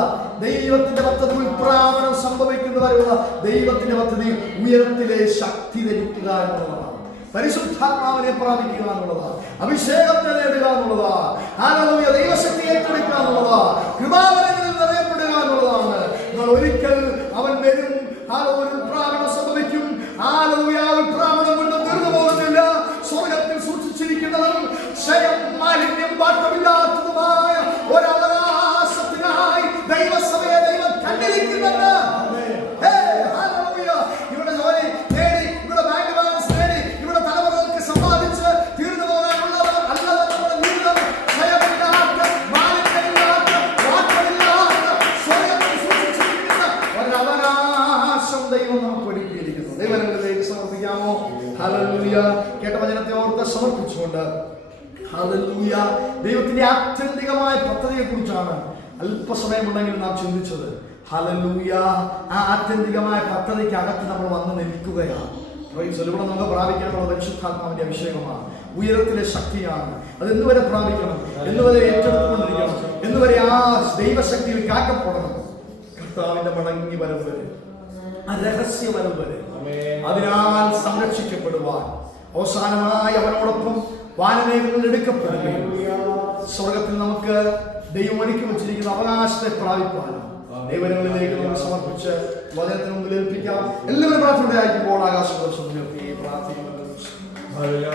ദൈവത്തിന്റെ പദ്ധതി ഉൽപ്രാവണം സംഭവിക്കുന്നവരെയുള്ള ദൈവത്തിന്റെ പദ്ധതി ഉയരത്തിലെ ശക്തി ധരിക്കുക എന്നുള്ളതാണ്. പരിശുദ്ധാത്മാവിനെ പ്രാപിക്കുക എന്നുള്ളതാണ്. അഭിഷേകത്തെ നേടുക എന്നുള്ളതാണ്. ഹല്ലേലൂയ, ദൈവശക്തി ഏറ്റെടുക്കുക എന്നുള്ളതാണ്. കൃപാവരങ്ങളിൽ നിറയപ്പെടുക എന്നുള്ളതാണ്. എന്നാൽ ഒരിക്കൽ അവൻ വരും, ഹല്ലേലൂയ, ഉൽപ്രാവണം സംഭവിക്കും. ഹല്ലേലൂയ, ഉൽപ്രാവണം കൊണ്ട് തീർന്നു പോകുന്നില്ല. സ്വർഗ്ഗത്തിൽ സൂക്ഷിച്ചിരിക്കുന്നതും ക്ഷയം, മാലിന്യം, പാട്ടമില്ലാത്തതുമായ ഒരവകാശത്തിനായി ദൈവസഭയെ ദൈവം കണ്ടിരിക്കുന്നുണ്ട്. ഇവിടെ ജോലി നേടി, ഇവിടെ ബാങ്ക് ബാലൻസ് നേടി, ഇവിടെ തലമുറകൾക്ക് സമ്പാദിച്ച് തീർന്നു പോകാനുള്ളത് അല്ലാതെ നമ്മുടെ ജീവിതം ക്ഷയമില്ലാത്ത, മാലിന്യമില്ലാത്ത, പാട്ടമില്ലാത്ത സ്വർഗ്ഗത്തിൽ സൂക്ഷിച്ചിരിക്കുന്ന ഒരവകാശം ദൈവം നമുക്ക് ഒരുക്കിയിരിക്കുന്നു. ദൈവങ്ങളിലേക്ക് സമർപ്പിക്കാമോ? ഹല്ലേലൂയ. കേട്ട വചനത്തെ ഓർത്ത് സമർപ്പിച്ചുകൊണ്ട്, ഹല്ലേലൂയ, ദൈവത്തിന്റെ ആത്യന്തികമായ പദ്ധതിയെ കുറിച്ചാണ് അല്പസമയമുണ്ടെങ്കിൽ നാം ചിന്തിച്ചത്. ഹല്ലേലൂയ, ആ ആത്യന്തികമായ പദ്ധതിക്ക് അകത്ത് നമ്മൾ വന്ന് നിൽക്കുകയാണ്. ഇവിടെ നമുക്ക് പ്രാപിക്കാനുള്ള പരിശുദ്ധാത്മാവിന്റെ അഭിഷേകമാണ്, ഉയരത്തിലെ ശക്തിയാണ്. അത് എന്നുവരെ പ്രാപിക്കണം, എന്നുവരെ ഏറ്റെടുത്തുകൊണ്ടിരിക്കണം, എന്നുവരെ ആ ദൈവശക്തിയിൽ കാക്കപ്പെടണം. കർത്താവിന്റെ മടങ്ങി വരവ് വരെ, ആ രഹസ്യ വരവ് വരെ, അതിനാൽ സംരക്ഷിക്കപ്പെടുവാൻ അവസാനമായി അവനോടൊപ്പം വാനമേഘങ്ങളിൽ എടുക്കപ്പെടുകയും സ്വർഗത്തിൽ നമുക്ക് ദൈവം ഒരുക്കി വെച്ചിരിക്കുന്ന അവകാശത്തെ പ്രാപിക്കാനും ദൈവങ്ങളിലേക്ക് നമുക്ക് സമർപ്പിച്ച് വചനത്തിന് മുമ്പിൽ ഏൽപ്പിക്കാം. എല്ലാവരും പ്രാർത്ഥനയായിരിക്കുമ്പോൾ ആകാശ പ്രാർത്ഥിക്കുന്നു.